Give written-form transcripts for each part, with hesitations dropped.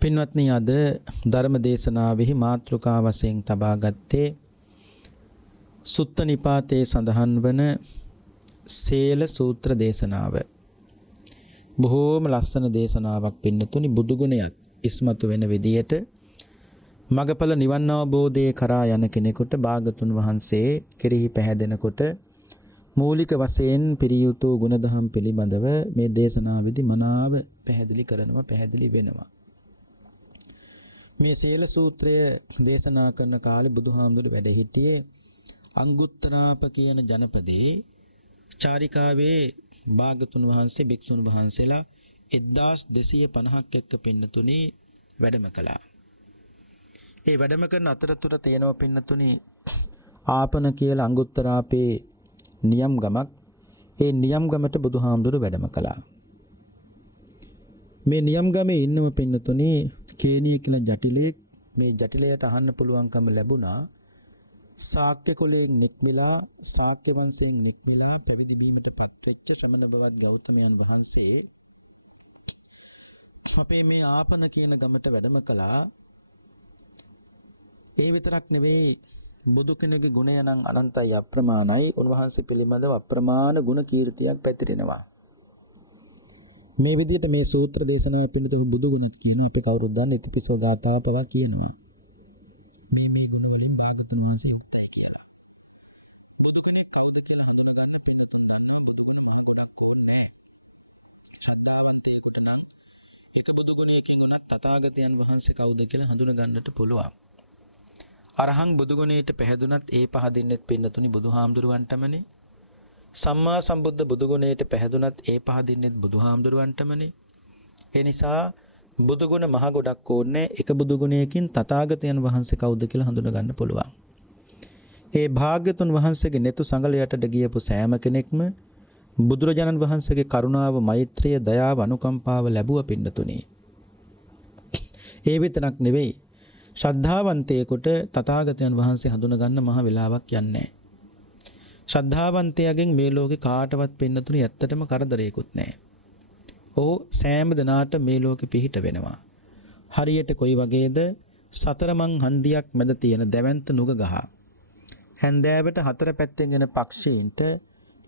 පින්වත්නි අද ධර්ම දේශනාවෙහි මාතෘකා වශයෙන් තබා ගත්තේ සුත්ත නිපාතයේ සඳහන් වන සේල සූත්‍ර දේශනාව. බොහෝම ලස්සන දේශනාවක් පින්නතුනි. බුදු ගුණයත් ඉස්මතු වෙන විදියට මගපල නිවන් අවබෝධයේ කරා යන කෙනෙකුට භාගතුන් වහන්සේ කෙරෙහි පැහැදෙනකොට මූලික වශයෙන් පිරිය යුතු ගුණධම් පිළිබඳව මේ දේශනාවේදී මනාව පැහැදිලි වෙනවා. මේ සේල සූත්‍රය දේශනා කරන කාලේ බුදුහාමුදුරු වැඩ සිටියේ අංගුත්තරාප කියන ජනපදයේ චාරිකාවේ භාගතුන් වහන්සේ භික්ෂුන් වහන්සේලා 1250ක් එක්ක පින්නතුනි වැඩම කළා. ඒ වැඩම කරන අතරතුර තියෙනවා පින්නතුනි ආපන කියලා අංගුත්තරාපේ නියම් ගමක්. ඒ නියම් ගමට බුදුහාමුදුරු වැඩම කළා. මේ නියම් ගමේ ඉන්නම පින්නතුනි කේනිය කියලා ජටිලෙක්. මේ ජටිලයට අහන්න පුළුවන්කම ලැබුණා ශාක්‍ය කුලයෙන් නික්මිලා ශාක්‍ය වංශයෙන් නික්මිලා පැවිදි වීමට පත්වෙච්ච ශ්‍රමණ බවත් ගෞතමයන් වහන්සේ අපේ මේ ආපන කියන ගමට වැඩම කළා. ඒ විතරක් නෙවෙයි බුදු කෙනෙකුගේ ගුණය නම් අනන්තයි අප්‍රමාණයි. උන්වහන්සේ පිළිබඳව අප්‍රමාණ ගුණ කීර්තියක් පැතිරෙනවා. මේ විදිහට මේ සූත්‍ර දේශනාව පිළිබඳව බුදු ගුණත් කියන අපේ කවුරුත් දන්න ඉතිපිසෝ ගාථා පවා කියනවා. මේ ගුණ වලින් භාගතුන් වහන්සේ යුක්තයි කියලා. බුදු කෙනෙක් කවුද කියලා හඳුනගන්න පිළිතුන් දන්නවා. බුදු ගුණ මහ ගොඩක් ඕනේ. ශ්‍රද්ධාවන්තයෙකුට නම් එක බුදු ගුණයකින් උනත් තථාගතයන් වහන්සේ කවුද කියලා හඳුනගන්නට පුළුවන්. අරහං බුදු ගුණයට පැහැදුනත් ඒ පහදින්නෙත් පින්නතුනි බුදුහාමුදුරුවන්ටමනේ. සම්මා සම්බුද්ධ බුදු ගුණයට පැහැදුනත් ඒ පහදින්නෙත් බුදුහාමුදුරුවන්ටමනේ. ඒ නිසා බුදු ගුණ මහ ගොඩක් ඕනේ. එක බුදු ගුණයකින් තථාගතයන් වහන්සේ කවුද කියලා හඳුන ගන්න පුළුවන්. ඒ භාග්‍යතුන් වහන්සේගේ netu සංගලයටද ගියපු සෑම කෙනෙක්ම බුදුරජාණන් වහන්සේගේ කරුණාව, මෛත්‍රිය, දයාව, අනුකම්පාව ලැබුවා පින්නතුනි. ඒ විතරක් නෙවෙයි ශ්‍රද්ධාවන්තයෙකුට තථාගතයන් වහන්සේ හඳුන ගන්න මහ වෙලාවක් යන්නේ. ශ්‍රද්ධාවන්තයාගෙන් මේ ලෝකේ කාටවත් පින්නතුනි ඇත්තටම කරදරයකුත් නැහැ. ඕ සෑම දිනාට මේ ලෝකෙ පිහිට වෙනවා. හරියට කොයි වගේද සතරමං හන්දියක් මැද තියෙන දැවැන්ත නුග ගහ. හැන්දෑවට හතර පැත්තෙන් එන පක්ෂීන්ට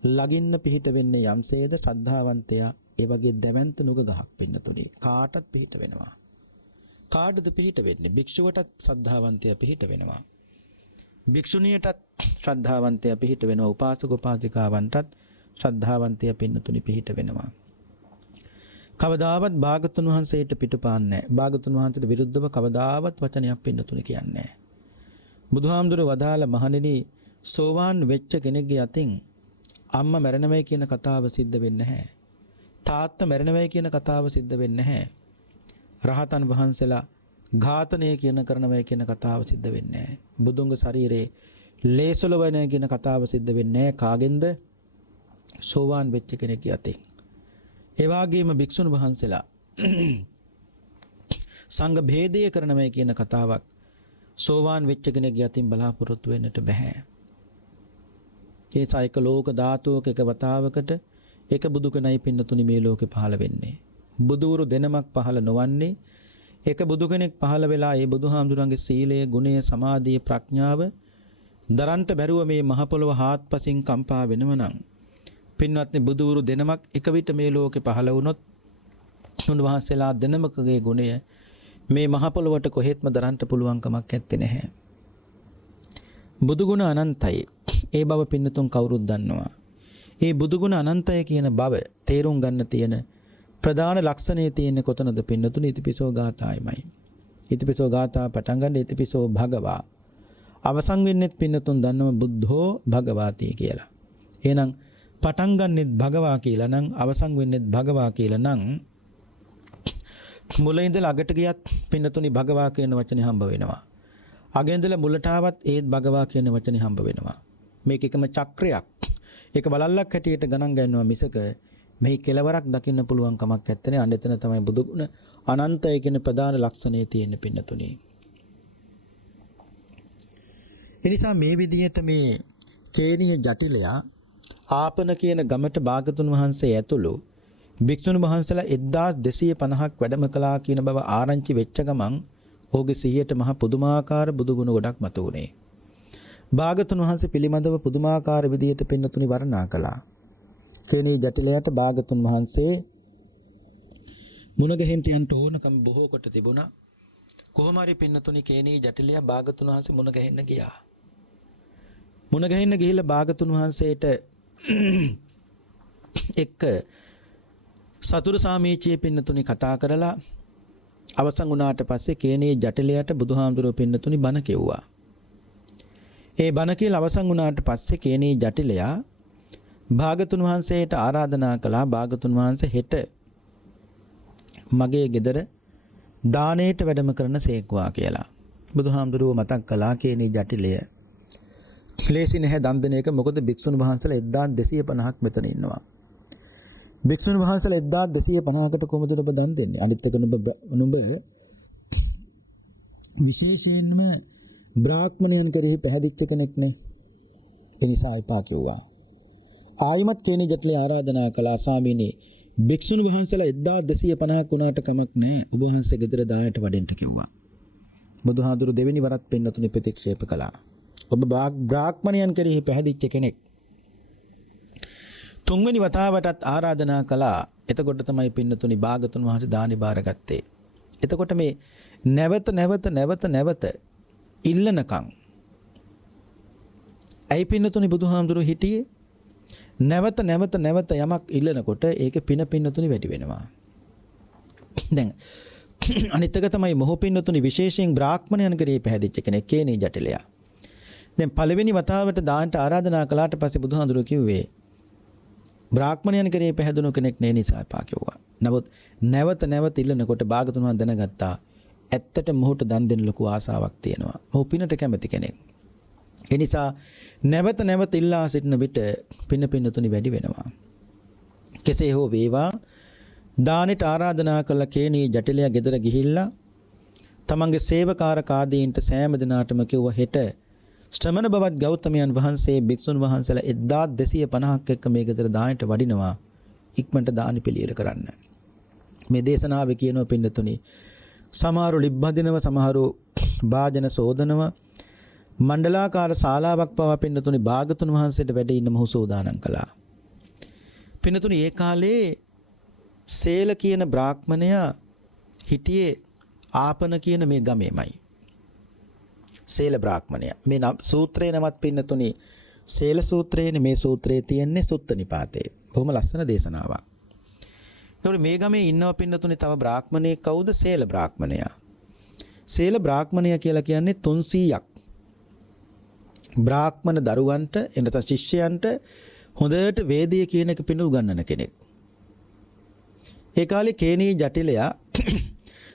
ලගින්න පිහිට වෙන්නේ යම්සේද ශ්‍රද්ධාවන්තයා ඒ වගේ දැවැන්ත නුග ගහක් පින්නතුනි කාටත් පිහිට වෙනවා. කාටද පිහිට වෙන්නේ? භික්ෂුවටත් ශ්‍රද්ධාවන්තයා පිහිට වෙනවා. භික්ෂුණියටත් ශ්‍රද්ධාවන්තයා පිහිට වෙනවා. උපාසක උපාසිකාවන්ටත් ශ්‍රද්ධාවන්තයා පින්නතුනි පිහිට වෙනවා. කවදාවත් භාගතුන් වහන්සේට පිටුපාන්නේ නැහැ. භාගතුන් වහන්සේට විරුද්ධව කවදාවත් වචනයක් පින්නතුනි කියන්නේ නැහැ. බුදුහාමුදුරුවෝ වදාළ මහණෙනි සෝවාන් වෙච්ච කෙනෙක්ගේ අතින් අම්මා මැරෙනවයි කියන කතාව සිද්ධ වෙන්නේ නැහැ. තාත්තා මැරෙනවයි කියන කතාව සිද්ධ වෙන්නේ නැහැ. රහතන් වහන්සේලා ඝාතනය කරනවයි කියන කතාව සිද්ධ වෙන්නේ නැහැ. බුදුන්ගේ ශරීරේ ලේසල වෙන කියන කතාව සිද්ධ වෙන්නේ නැහැ. කාගෙන්ද? සෝවාන් වෙච්ච කෙනෙක්ගේ අතින්. ඒ වගේම භික්ෂුන් වහන්සේලා සංඝ භේදය කරනවයි කියන කතාවක් සෝවාන් වෙච්ච කෙනෙක්ගේ අතින් බලාපොරොත්තු වෙන්නට බෑ. ඒ සයික ලෝක ධාතුවක එක වතාවකට එක බුදු කෙනයි පින්නතුනි මේ ලෝකේ පහළ වෙන්නේ. බුදුවරු දෙනමක් පහළ නොවන්නේ. එක බුදු කෙනෙක් පහළ වෙලා ඒ බුදුහාමුදුරන්ගේ සීලය, ගුණය, සමාධිය, ප්‍රඥාව දරන්ට බැරුව මේ මහ පොළොව හාත්පසින් කම්පා වෙනව නම් පින්වත්නි බුදුවරු දෙනමක් එක විට මේ ලෝකේ පහළ වුණොත් උන්වහන්සේලා දෙනමකගේ ගුණය මේ මහ පොළොවට කොහෙත්ම දරන්ට පුළුවන් කමක් නැත්තේ නැහැ. බුදු ගුණ අනන්තයි. ඒ බව පින්නතුන් කවුරුත් දන්නවා. ඒ බුදු ගුණ අනන්තය කියන බව තේරුම් ගන්න තියෙන ප්‍රධාන ලක්ෂණය තියෙන්නේ කොතනද පින්නතුනි? ඉතිපිසෝ ගාථායමයි. ඉතිපිසෝ ගාථා පටන් ගන්න ඉතිපිසෝ භගවා. අවසන් වෙන්නෙත් පින්නතුන් දන්නව බුද්ධෝ භගවාති කියලා. එහෙනම් පටන් ගන්නෙත් භගවා කියලා නම් අවසන් වෙන්නෙත් භගවා කියලා නම් මුල ඉඳලා අගට ගියත් පින්නතුනි භගවා කියන වචනේ හම්බ වෙනවා. අග ඉඳලා මුලට ආවත් ඒත් භගවා කියන වචනේ හම්බ වෙනවා. මේක එකම චක්‍රයක්. ඒක බලල්ලක් හැටියට ගණන් ගන්නවා මිසක මේ කෙලවරක් දකින්න පුළුවන් කමක් නැත්තේ. අන්න එතන තමයි බුදු ගුණ අනන්තය කියන ප්‍රධාන ලක්ෂණය තියෙන පින්නතුනි. එනිසා මේ විදිහට මේ කේනිය ජටිලයා ආපන කියන ගමට භාගතුන් වහන්සේ ඇතුළු භික්ෂුන් වහන්සේලා 1250ක් වැඩම කළා කියන බව ආරංචි වෙච්ච ගමන් ඔහුගේ සිහියට මහ පුදුමාකාර බුදු ගුණ ගොඩක් මතුවුණේ. භාගතුන් වහන්සේ පිළිබඳව පුදුමාකාර විදියට පින්නතුනි වර්ණනා කළා. කේනී ජටිලයට භාගතුන් වහන්සේ මුණ ගැහෙන්න යන්න ඕනකම බොහෝ කොට තිබුණා. කොහොම හරි පින්නතුනි කේනී ජටිලය භාගතුන් වහන්සේ මුණ ගැහෙන්න ගියා. මුණ ගැහෙන්න ගිහිල්ලා භාගතුන් වහන්සේට එක්ක සතුරු සාමීචියේ පින්නතුනි කතා කරලා අවසන් වුණාට පස්සේ කේනී ජටිලයට බුදුහාමුදුරුවෝ පින්නතුනි බණ කෙව්වා. ඒ බණ කියලා අවසන් වුණාට පස්සේ කේනී ජටිලයා භාගතුන් වහන්සේට ආරාධනා කළා භාගතුන් වහන්සේ හෙට මගේ ගෙදර දානයට වැඩම කරන සේක්වා කියලා. බුදුහාමුදුරුවෝ මතක් කළා කේනී ජටිලය. ක්ලේශි නැහැ දන් දෙන එක මොකද භික්ෂුන් වහන්සේලා 1250ක් මෙතන ඉන්නවා. භික්ෂුන් වහන්සේලා 1250කට කොහොමද ඔබ දන් දෙන්නේ? අනිත් එක නුඹ විශේෂයෙන්ම බ්‍රාහ්මණයන් කෙරෙහි පැහැදිච්ච කෙනෙක් නේ. ඒ නිසා එපා කිව්වා. ආයිමත් කේනී ජටිලය ආරාධනා කළා ස්වාමීනි භික්ෂුන් වහන්සේලා 1250ක් වුණාට කමක් නැහැ. ඔබ වහන්සේ ගෙදර දායට වඩෙන්න කිව්වා. බුදුහාඳුරු දෙවෙනි වරත් පින්නතුනි ප්‍රතික්ෂේප කළා. ඔබ බ්‍රාහ්මණයන් කෙරෙහි පැහැදිච්ච කෙනෙක්. තුන්වෙනි වතාවටත් ආරාධනා කළා. එතකොට තමයි පින්නතුනි භාගතුන් වහන්සේ දානි බාරගත්තේ. එතකොට මේ නැවත ඉල්ලනකම් ඇයි පින්නතුනි බුදුහාමුදුරුවෝ හිටියේ? නැවත යමක් ඉල්ලනකොට ඒකේ පින්නතුනි වැඩි වෙනවා. දැන් අනිත් එක තමයි මොහො පින්නතුනි විශේෂයෙන් බ්‍රාහ්මණයන් කරේ පැහැදිච්ච කෙනෙක් කේනී ජටිලයා. දැන් පළවෙනි වතාවට දාන්නට ආරාධනා කළාට පස්සේ බුදුහාමුදුරුවෝ කිව්වේ බ්‍රාහ්මණයන් කරේ පැහැදුණු කෙනෙක් නේ නිසා එපා කිව්වා. නමුත් නැවත ඉල්ලනකොට භාගතුන් වහන්සේ දැනගත්තා ඇත්තට මොහුට දන් දෙන්න ලොකු ආසාවක් තියෙනවා. මොහු පිනට කැමති කෙනෙක්. ඒ නිසා නැවත ඉල්ලා සිටින විට පින්නතුනි වැඩි වෙනවා. කෙසේ හෝ වේවා දානෙට ආරාධනා කළ කේනී ජටිලයා ගෙදර ගිහිල්ලා තමන්ගේ සේවකාරක ආදීන්ට සෑම දිනාටම කිව්වා හෙට ශ්‍රමණ බවත් ගෞතමයන් වහන්සේ භික්ෂුන් වහන්සේලා 1250ක් එක්ක මේ ගෙදර දානෙට වඩිනවා. ඉක්මනට දානි පිළියෙල කරන්න. මේ දේශනාවේ කියනවා පින්නතුනි සමහරු ලිබ්බදිනව සමහරු වාජන සෝදනව මණ්ඩලාකාර ශාලාවක් පවා පින්නතුනි භාගතුන් වහන්සේට වැඩ ඉන්න මොහු සෝදානම් කළා. පින්නතුනි ඒ කාලේ සේල කියන බ්‍රාහ්මණයා හිටියේ ආපන කියන මේ ගමේමයි. සේල බ්‍රාහ්මණයා. මේ සූත්‍රේ නමත් පින්නතුනි සේල සූත්‍රයේනේ මේ සූත්‍රයේ තියෙන්නේ සුත්ත නිපාතේ. බොහොම ලස්සන දේශනාවක්. ඒතකොට මේ ගමේ ඉන්නව පින්නතුනි තව බ්‍රාහ්මණයෙක් කවුද? සේල බ්‍රාහ්මණයා. සේල බ්‍රාහ්මණයා කියලා කියන්නේ 300ක් බ්‍රාහ්මණ දරුවන්ට එනත ශිෂ්‍යයන්ට හොඳට වේදය කියන එක පින උගන්වන කෙනෙක්. ඒ කාලේ කේනී ජටිලයා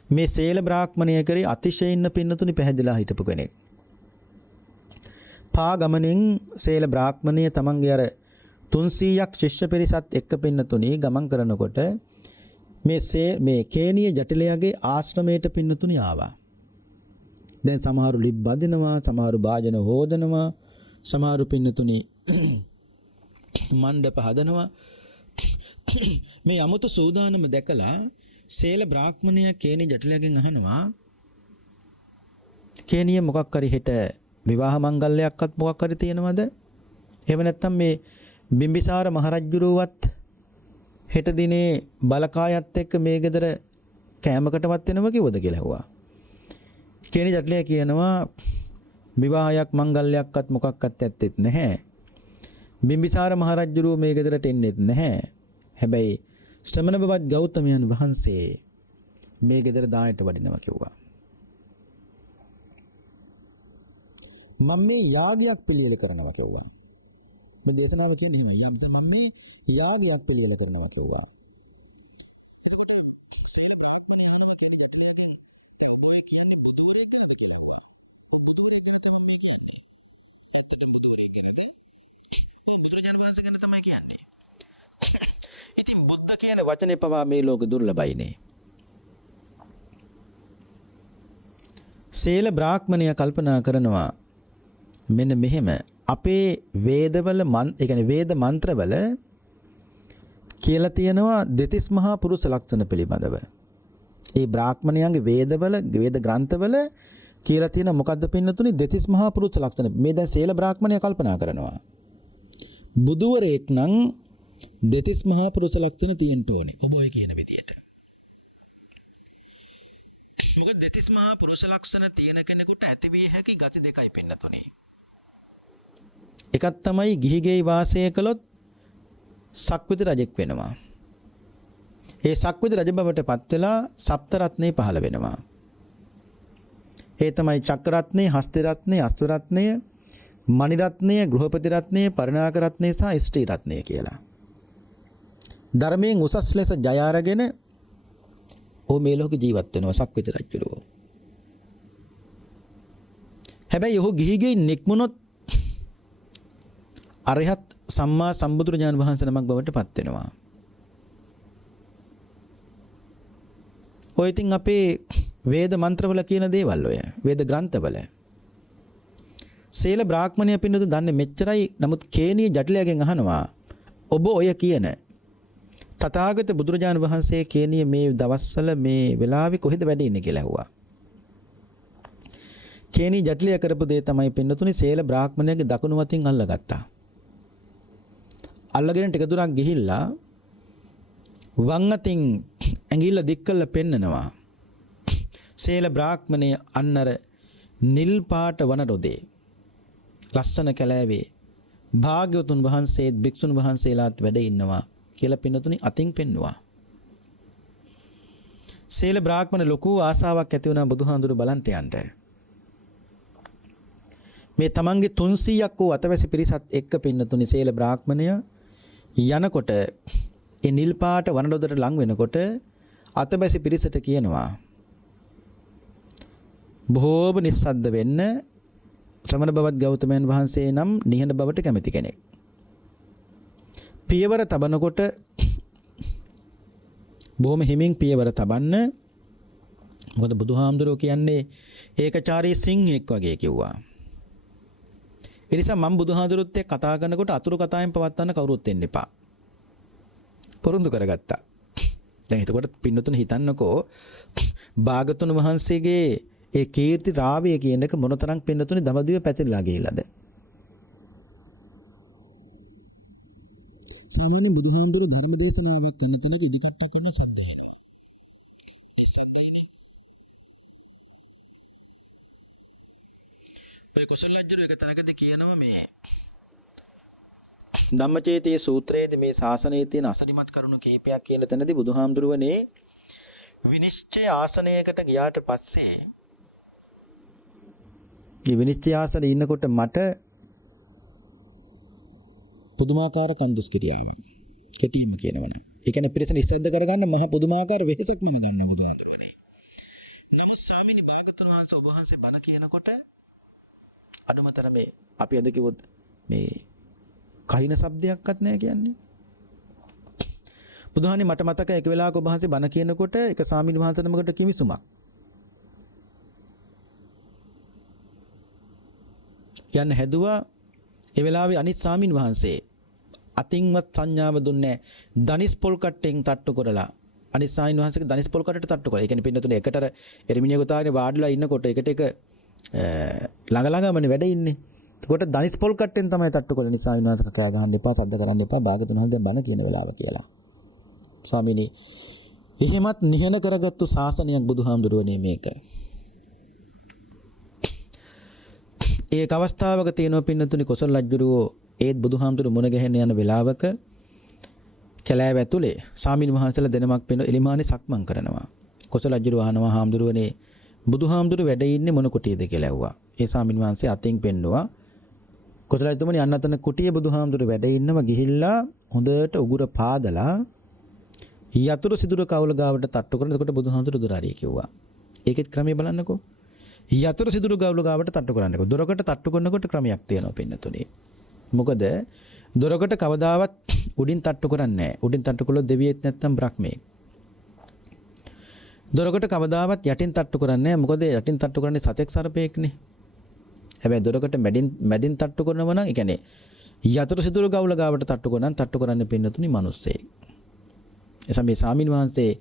මේ සේල බ්‍රාහ්මණය කරේ අතිශයින්ම පින්නතුනි පැහැදිලා හිටපු කෙනෙක්. පා ගමනින් සේල බ්‍රාහ්මණය තමන්ගේ අර 300ක් ශිෂ්‍ය පිරිසත් එක්ක පින්නතුනි ගමන් කරනකොට මේ කේනී ජටිලයාගේ ආශ්‍රමයට පින්නතුනි ආවා. දැන් සමහරු ලිප් බදිනවා, සමහරු වාජන හොදනවා, සමහරු පින්නතුනි මණ්ඩප හදනවා. මේ අමුතු සූදානම දැකලා සේල බ්‍රාහ්මණයා කේනී ජටිලයාගෙන් අහනවා කේනිය මොකක් හරි හෙට විවාහ මංගල්‍යයක්වත් මොකක් හරි තියෙනවද? එහෙම නැත්නම් මේ බිම්බිසාර මහරජුරුවත් හෙට දිනේ බලකායත් එක්ක මේ ගෙදර කෑමකටවත් වෙනව කිව්වද කියලා ඇහුවා. කේනී ජටිලයා කියනවා විවාහයක් මංගල්‍යයක්වත් මොකක්වත් ඇත්තෙත් නැහැ. බිම්බිසාර මහරජුරුව මේ ගෙදරට එන්නේත් නැහැ. හැබැයි ශ්‍රමණ බවත් ගෞතමයන් වහන්සේ මේ ගෙදර දායට වඩිනවා කිව්වා. මම මේ යාගයක් පිළියෙල කරනවා කිව්වා. මේ දේශනාව කියන්නේ එහෙමයි. යම්තර මම මේ යාගයක් පිළියෙල කරනවා කිව්වා. ඉතින් බුද්ධ කියන වචනේ පවා මේ ලෝක දුර්ලභයිනේ. සේල බ්‍රාහ්මණය කල්පනා කරනවා මෙන්න මෙහෙම අපේ වේදවල ඒ කියන්නේ වේද මන්ත්‍රවල කියලා තියෙනවා දෙතිස් මහා පුරුෂ ලක්ෂණ පිළිබඳව. ඒ බ්‍රාහ්මණයන්ගේ වේදවල වේද ග්‍රන්ථවල කියලා තියෙන මොකද්ද පින්නතුනි දෙතිස් මහා පුරුෂ ලක්ෂණ. මේ දැන් සීල බ්‍රාහ්මණය කල්පනා කරනවා. බුදුවරයෙක් නම් දෙතිස් මහා පුරුෂ ලක්ෂණ තියෙන්න ඕනේ. ඔබ ඔය කියන විදියට. මොකද දෙතිස් මහා පුරුෂ ලක්ෂණ තියෙන කෙනෙකුට ඇතිවිය හැකි ගති දෙකයි පින්නතුනි. එකක් තමයි ගිහිගෙයි වාසය කළොත් සක්විති රජෙක් වෙනවා. ඒ සක්විති රජ බවට පත් වෙලා සප්ත රත්නේ පහළ වෙනවා. ඒ තමයි චක්‍ර රත්නේ, හස්ත රත්නේ, අස්ව රත්නේ, මණි රත්නේ, ගෘහපති රත්නේ, පරිණාක රත්නේ සහ ස්ත්‍රී රත්නේ කියලා. ධර්මයෙන් උසස් ලෙස ජය අරගෙන ਉਹ මේ ලෝකේ ජීවත් වෙනවා සක්විති රජුරෝ. හැබැයි ඔහු ගිහිගෙයි නික්මුණොත් අරහත් සම්මා සම්බුදුරජාණන් වහන්සේ නමක් බවට පත් වෙනවා. ඔය ඉතින් අපේ වේද මන්ත්‍රවල කියන දේවල් ඔය වේද ග්‍රන්ථවල. සීල බ්‍රාහ්මණය පින්නතු දන්නේ මෙච්චරයි. නමුත් කේනිය ජටිලයෙන් අහනවා ඔබ ඔය කියන තථාගත බුදුරජාණන් වහන්සේ කේනිය මේ දවස්වල මේ වෙලාවේ කොහෙද වැඩ ඉන්නේ කියලා ඇහුවා. කේනිය ජටිලය කරපු දේ තමයි පින්නතුනි සීල බ්‍රාහ්මණයගේ දකුණු වතින් අල්ලගත්තා. අල්ලගෙන ටික දුරක් ගිහිල්ලා වම් අතින් ඇඟිල්ල දික් කරලා පෙන්නනවා. සීල බ්‍රාහ්මණය අන්නර නිල් පාට වන රොදේ ලස්සන කැලෑවේ භාග්‍යවතුන් වහන්සේත් භික්ෂුන් වහන්සේලාත් වැඩ ඉන්නවා කියලා පින්නතුනි අතින් පෙන්නවා. සීල බ්‍රාහ්මණ ලොකු ආසාවක් ඇති වුණා බුදුහාඳුරු බලන්ට යන්න. මේ තමන්ගේ 300ක් වූ අතවැසි පිරිසත් එක්ක පින්නතුනි සීල බ්‍රාහ්මණය යනකොට ඒ නිල් පාට වනරොදට ලං වෙනකොට අතවැසි පිරිසට කියනවා බොහෝම නිස්සද්ද වෙන්න. ශ්‍රමණ බවත් ගෞතමයන් වහන්සේ නම් නිහඬ බවට කැමති කෙනෙක්. පියවර තබනකොට බොහොම හිමින් පියවර තබන්න. මොකද බුදුහාමුදුරුවෝ කියන්නේ ඒකචාරී සිංහෙක් වගේ කිව්වා. ඒ නිසා මම බුදුහාමුදුරුවොත් එක්ක කතා කරනකොට අතුරු කතාවෙන් පවත්වන්න කවුරුත් එන්න එපා. පොරොන්දු කරගත්තා. දැන් එතකොට පින්නතුන් හිතන්නකෝ භාගතුන් වහන්සේගේ ඒ කීර්ති රාවය කියන එක මොනතරම් පින්නතුනේ දඹදිව පැතිරලා ගිහිලාද. සාමාන්‍ය බුදුහාමුදුරු ධර්ම දේශනාවක් කරන තැනක ඉදිකට්ටක් කරන සද්ද එනවා. ඒ සද්දයිනේ. ඔය කොසල්ලජ්ජරු එක තැනකදී කියනවා මේ ධම්මචේතී සූත්‍රයේදී මේ ශාසනයේ තියෙන අසරිමත් කරුණු කීපයක් කියන තැනදී බුදුහාමුදුරුවනේ විනිශ්චය ආසනයකට ගියාට පස්සේ මේ විනිශ්චය ආසනයේ ඉන්නකොට මට පුදුමාකාර කන්දුස් කිරියාවක්. කෙටියෙන්ම කියනවනම්. ඒ කියන්නේ පිරිසන ඉස්සද්ද කරගන්න මහ පුදුමාකාර වෙහසක් මම ගන්න බුදුහාමුදුරනේ. නමුත් ස්වාමීනි භාගතුන් වහන්සේ ඔබ වහන්සේ බණ කියනකොට අනුමතර මේ අපි අද කිව්වොත් මේ කහින શબ્දයක්වත් නැහැ කියන්නේ. බුදුහාමි මට මතක එක වෙලාවක ඔබ වහන්සේ බණ කියනකොට එක ස්වාමීන් වහන්සේ නමකට කිවිසුමක්. යන්න හැදුවා. ඒ වෙලාවේ අනිත් ස්වාමීන් වහන්සේ අතින්වත් සංඥාව දුන්නේ දනිස් පොල් කට්ටෙන් තට්ටු කරලා අනිත් ස්වාමීන් වහන්සේගේ දනිස් පොල් කටට තට්ටු කරලා. ඒ කියන්නේ පින්නතුනේ එකට එරිමිනිය ගොතාගෙන වාඩිලා ඉන්නකොට එකට එක ළඟ ළඟමනේ වැඩ ඉන්නේ. ඒකට දනිස් පොල් කට්ටෙන් තමයි තට්ටු කරලා නිසා ස්වාමීන් වහන්සේ කෑ ගහන්න එපා, සද්ද කරන්න එපා, භාගතුන් වහන්සේ බණ කියන වෙලාව කියලා. ස්වාමීනි එහෙමත් නිහඬ කරගත්තු ශාසනයක් බුදුහාමුදුරුවනේ මේක. ඒක අවස්ථාවක තියෙනවා පින්නතුනි කොසල් රජුරෝ ඒත් බුදුහාමුදුරු මුණ ගැහෙන්න යන වෙලාවක කැලෑව ඇතුලේ ස්වාමීන් වහන්සේලා දෙනමක් පෙන එලිමානේ සක්මන් කරනවා. කොසල් රජුරෝ අහනවා හාමුදුරුවනේ බුදුහාමුදුරු වැඩ ඉන්නේ මොන කුටියේද කියලා ඇහුවා. ඒ ස්වාමීන් වහන්සේ අතින් පෙන්නවා. කොසල් රජතුමනි අන්න අතන කුටියේ බුදුහාමුදුරු වැඩ ඉන්නම ගිහිල්ලා හොඳට උගුර පාදලා යතුරු සිදුරු කවුල ගාවට තට්ටු කරන. එතකොට බුදුහාමුදුරු දොර හරිය කිව්වා. ඒකෙත් ක්‍රමය බලන්නකෝ. යතුරු සිදුරු ගවුල ගාවට තට්ටු කරන්නකො. දොරකට තට්ටු කරනකොට ක්‍රමයක් තියෙනවා පින්නතුනේ. මොකද දොරකට කවදාවත් උඩින් තට්ටු කරන්නේ නැහැ. උඩින් තට්ටු කළොත් දෙවියෙක් නැත්තම් බ්‍රහ්මෙක්. දොරකට කවදාවත් යටින් තට්ටු කරන්නේ නැහැ. මොකද යටින් තට්ටු කරන්නේ සතෙක් සර්පයෙක්නේ. හැබැයි දොරකට මැදින් තට්ටු කරනවා නම් ඒ කියන්නේ යතුරු සිදුරු ගවුල ගාවට තට්ටු කරනනම් තට්ටු කරන්නේ පින්නතුනේ මිනිස්සෙක්. එසම මේ ස්වාමීන් වහන්සේ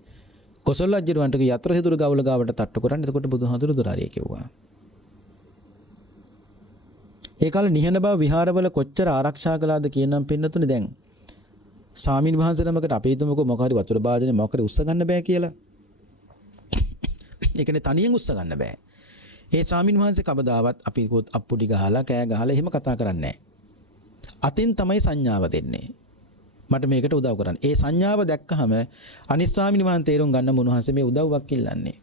කොසල් රජුන්ට යතර සිදුරු ගවුල ගාවට තට්ටු කරන්න. එතකොට බුදුහාඳුරු දොරාරිය කිව්වා. ඒ කාලේ නිහඬ බව විහාරවල කොච්චර ආරක්ෂා කළාද කියනම් පින්නතුනේ දැන් ස්වාමීන් වහන්සේ නමකට අපි හිතමුකෝ මොක හරි වතුර භාජනේ මොක හරි උස්ස ගන්න බෑ කියලා. ඒ කියන්නේ තනියෙන් උස්ස ගන්න බෑ. ඒ ස්වාමීන් වහන්සේ කවදාවත් අපි අප්පුඩි ගහලා කෑ ගහලා එහෙම කතා කරන්නේ නැහැ. අතින් තමයි සංඥාව දෙන්නේ. මට මේකට උදව් කරන්න. ඒ සංඥාව දැක්කහම අනිත් ස්වාමීන් වහන්සේ තේරුම් ගන්න මොනවහන්සේ මේ උදව්වක් ඉල්ලන්නේ.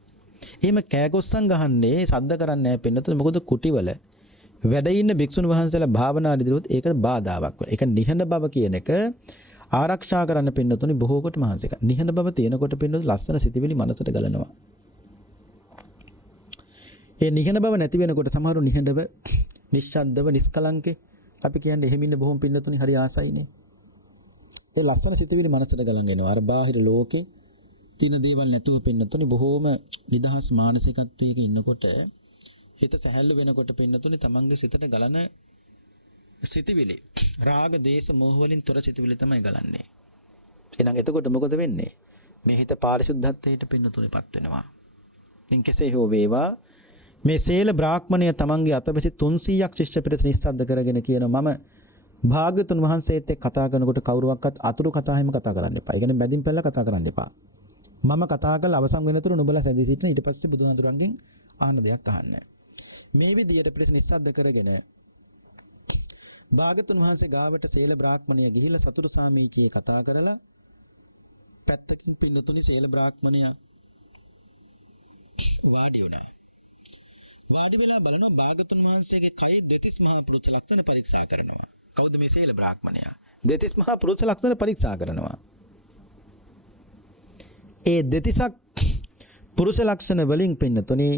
එහෙම කෑගොස්සන් ගහන්නේ සද්ද කරන්නේ නැහැ පින්නතුනේ. මොකද කුටිවල වැඩ ඉන්න භික්ෂුන් වහන්සේලා භාවනා දිරුවොත් ඒක බාධාවක් වෙනවා. ඒක නිහඬ බව කියන එක ආරක්ෂා කරන්න පින්නතුනේ බොහෝ කොට මහන්සි ගන්න. නිහඬ බව තියෙනකොට පින්නතුනේ ලස්සන සිතිවිලි මනසට ගලනවා. ඒ නිහඬ බව නැති වෙනකොට සමහරු නිහඬව නිශ්ශබ්දව නිස්කලංකේ අපි කියන්නේ එහෙම ඉන්න බොහොම පින්නතුනේ හරි ආසයිනේ. ඒ ලස්සන සිතිවිලි මනසට ගලන් එනවා. අර බාහිර ලෝකේ තින දේවල් නැතුව පින්නතුනේ බොහොම නිදහස් මානසිකත්වයක ඉන්නකොට හිත සැහැල්ලු වෙනකොට පින්නතුනේ තමන්ගේ සිතට ගලන සිතිවිලි රාග දේශ මොහ වලින් තොර සිතිවිලි තමයි ගලන්නේ. එහෙනම් එතකොට මොකද වෙන්නේ? මේ හිත පාරිශුද්ධත්වයට පින්නතුනේපත් වෙනවා. ඉතින් කෙසේ හෝ වේවා මේ සේල බ්‍රාහ්මණය තමන්ගේ අතපෙති 300ක් ශිෂ්‍ය පිරිස නිස්සද්ද කරගෙන කියන මම භාග්‍යතුන් වහන්සේත් එක්ක කතා කරනකොට කවුරුවක්වත් අතුරු කතා හැම කතා කරන්න එපා. ඒ කියන්නේ බැඳින් පැල්ල කතා කරන්න එපා. මම කතා කරලා අවසන් වෙනතුරු නුඹලා සැදී සිටින ඊට පස්සේ බුදුහාඳුරන්ගෙන් අහන්න දෙයක් අහන්න. මේ විදියට පිරිස නිස්සද්ද කරගෙන භාගතුන් වහන්සේ ගාවට සේල බ්‍රාහ්මණය ගිහිලා සතුරු සාමීචියේ කතා කරලා පැත්තකින් පින්නතුනි සේල බ්‍රාහ්මණය වාඩි වුණා. වාඩි වෙලා බලනවා භාගතුන් වහන්සේගේ කයි දෙතිස් මහා පුරුෂ ලක්ෂණ පරීක්ෂා කරනවා. කවුද මේ සේල බ්‍රාහ්මණයා? දෙතිස් මහා පුරුෂ ලක්ෂණ පරීක්ෂා කරනවා. ඒ දෙතිසක් පුරුෂ ලක්ෂණ වලින් පින්නතුනි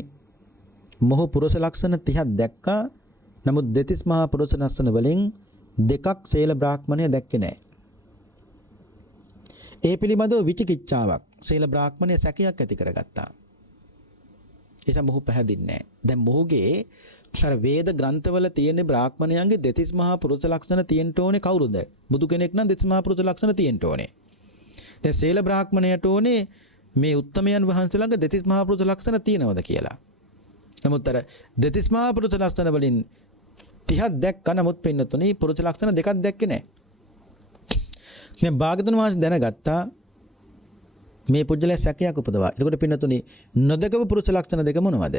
මොහු පුරුෂ ලක්ෂණ 30ක් දැක්කා. නමුත් දෙතිස් මහා පුරුෂ ලක්ෂණ වලින් දෙකක් සේල බ්‍රාහ්මණය දැක්කේ නැහැ. ඒ පිළිබඳව විචිකිච්ඡාවක් සේල බ්‍රාහ්මණය සැකයක් ඇති කරගත්තා. එසම මොහු පැහැදින්නේ නැහැ. දැන් මොහුගේ අර වේද ග්‍රන්ථවල තියෙන බ්‍රාහ්මණයන්ගේ දෙතිස් මහා පුරුෂ ලක්ෂණ තියෙන්න ඕනේ කවුරුද? බුදු කෙනෙක් නම් දෙතිස් මහා පුරුෂ ලක්ෂණ තියෙන්න ඕනේ. දැන් සේල බ්‍රාහ්මණයට ඕනේ මේ උත්තමයන් වහන්සේලාගේ දෙතිස් මහා පුරුෂ ලක්ෂණ තියෙනවද කියලා. නමුත් අර දෙතිස් මහා පුරුෂ ලක්ෂණ වලින් 30ක් දැක්ක නමුත් පින්නතුනි පුරුෂ ලක්ෂණ දෙකක් දැක්කේ නැහැ. දැන් භාගතුන් වහන්සේ දැනගත්තා මේ පුජ්‍යලේ සැකයක් උපදවා. එතකොට පින්නතුනි නොදකව පුරුෂ ලක්ෂණ දෙක මොනවද?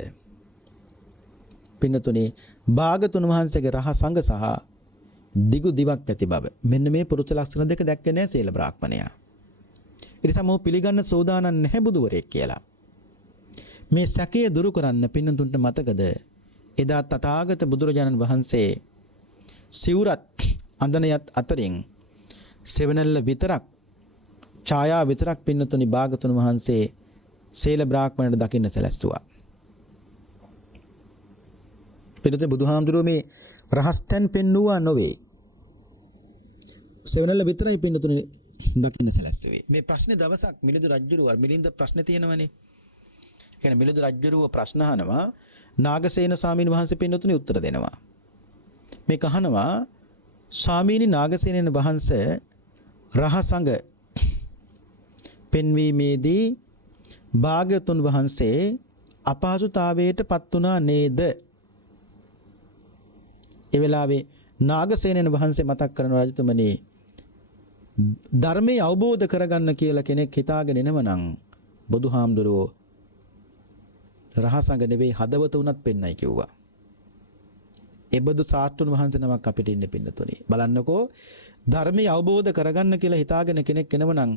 පින්නතුනි භාගතුන් වහන්සේගේ රහ සංඝ සහ දිගු දිවක් ඇති බව. මෙන්න මේ පුරුෂ ලක්ෂණ දෙක දැක්කේ නැහැ සීල බ්‍රාහ්මණයා. ඒ නිසා මොහු පිළිගන්න සෝදානම් නැහැ බුදුවරයෙක් කියලා. මේ සැකය දුරු කරන්න පින්නතුන්ට මතකද? එදා තථාගත බුදුරජාණන් වහන්සේ සිවුරත් අඳනයත් අතරින් සෙවණැල්ල විතරක් ඡායා විතරක් පින්නතුනි භාගතුන් වහන්සේ සීල බ්‍රාහ්මණයට දකින්න සැලැස්සුවා. පිළිතුරු බුදුහාමුදුරුවෝ මේ රහස්තන් පෙන්නුවා නොවේ. සෙවණැල්ල විතරයි පින්නතුනි දකින්න සැලැස්සුවේ. මේ ප්‍රශ්නේ දවසක් මිලිඳු රජුරුව මිලිඳ ප්‍රශ්නේ තියෙනවනේ. ඒ කියන්නේ මිලිඳු රජුරුව ප්‍රශ්න අහනවා නාගසේන ස්වාමීන් වහන්සේ පින්නතුනි උත්තර දෙනවා. මේ කහනවා ස්වාමීනි නාගසේනන් වහන්සේ රහසඟ පෙන්වීමේදී භාග්‍යතුන් වහන්සේ අපහසුතාවයට පත් වුණා නේද? ඒ වෙලාවේ නාගසේනන් වහන්සේ මතක් කරන රජතුමනි ධර්මයේ අවබෝධ කරගන්න කියලා කෙනෙක් හිතාගෙන එනවනම් බුදුහාමුදුරුවෝ රහසඟ නෙවෙයි හදවත උනත් පෙන්නයි කිව්වා. එබඳු සාස්ත්‍රුන් වහන්සේ නමක් අපිට ඉන්න පින්නතුනි. බලන්නකෝ ධර්මයේ අවබෝධ කරගන්න කියලා හිතාගෙන කෙනෙක් එනවනම්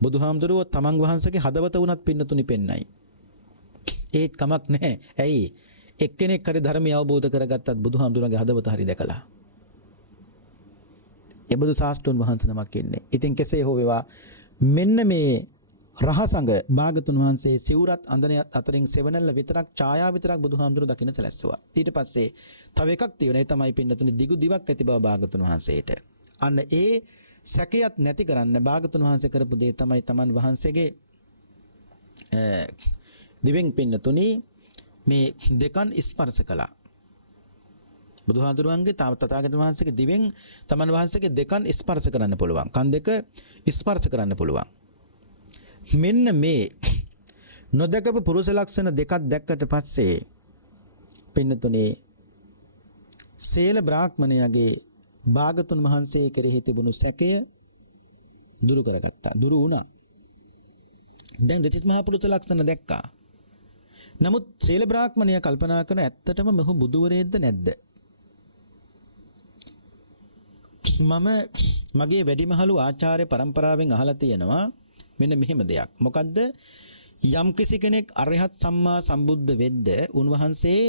බුදුහාමුදුරුවෝ තමන් වහන්සේගේ හදවත උනත් පින්නතුනි පෙන්නයි. ඒත් කමක් නැහැ. ඇයි? එක්කෙනෙක් හරි ධර්මයේ අවබෝධ කරගත්තත් බුදුහාමුදුරුවන්ගේ හදවත හරි දැකලා. එබඳු සාස්ත්‍රුන් වහන්සේ නමක් ඉන්නේ. ඉතින් කෙසේ හෝ වේවා මෙන්න මේ රහසඟ භාගතුන් වහන්සේ සිවුරත් අඳනයත් අතරින් සෙවණැල්ල විතරක් ඡායා විතරක් බුදුහාමුදුරුවෝ දකින්න සැලැස්සුවා. ඊට පස්සේ තව එකක් තියෙනවා. ඒ තමයි පින්නතුනි දිගු දිවක් ඇති බව භාගතුන් වහන්සේට. අන්න ඒ සැකයත් නැති කරන්න භාගතුන් වහන්සේ කරපු දේ තමයි තමන් වහන්සේගේ දිවෙන් පින්නතුනි මේ දෙකන් ස්පර්ශ කළා. බුදුහාමුදුරුවන්ගේ තථාගතයන් වහන්සේගේ දිවෙන් තමන් වහන්සේගේ දෙකන් ස්පර්ශ කරන්න පුළුවන්. කන් දෙක ස්පර්ශ කරන්න පුළුවන්. මෙන්න මේ නොදකපු පුරුෂ ලක්ෂණ දෙකක් දැක්කට පස්සේ පින්නතුනේ සේල බ්‍රාහ්මණයාගේ භාගතුන් වහන්සේ කෙරෙහි තිබුණු සැකය දුරු කරගත්තා. දුරු වුණා. දැන් දෙතිස් මහා පුරුෂ ලක්ෂණ දැක්කා. නමුත් සේල බ්‍රාහ්මණයා කල්පනා කරන ඇත්තටම මෙහු බුදුවරයෙක්ද නැද්ද? මම මගේ වැඩිමහලු ආචාර්ය පරම්පරාවෙන් අහලා තියෙනවා මෙන්න මෙහෙම දෙයක්. මොකද්ද? යම් කිසි කෙනෙක් අරහත් සම්මා සම්බුද්ධ වෙද්ද උන්වහන්සේ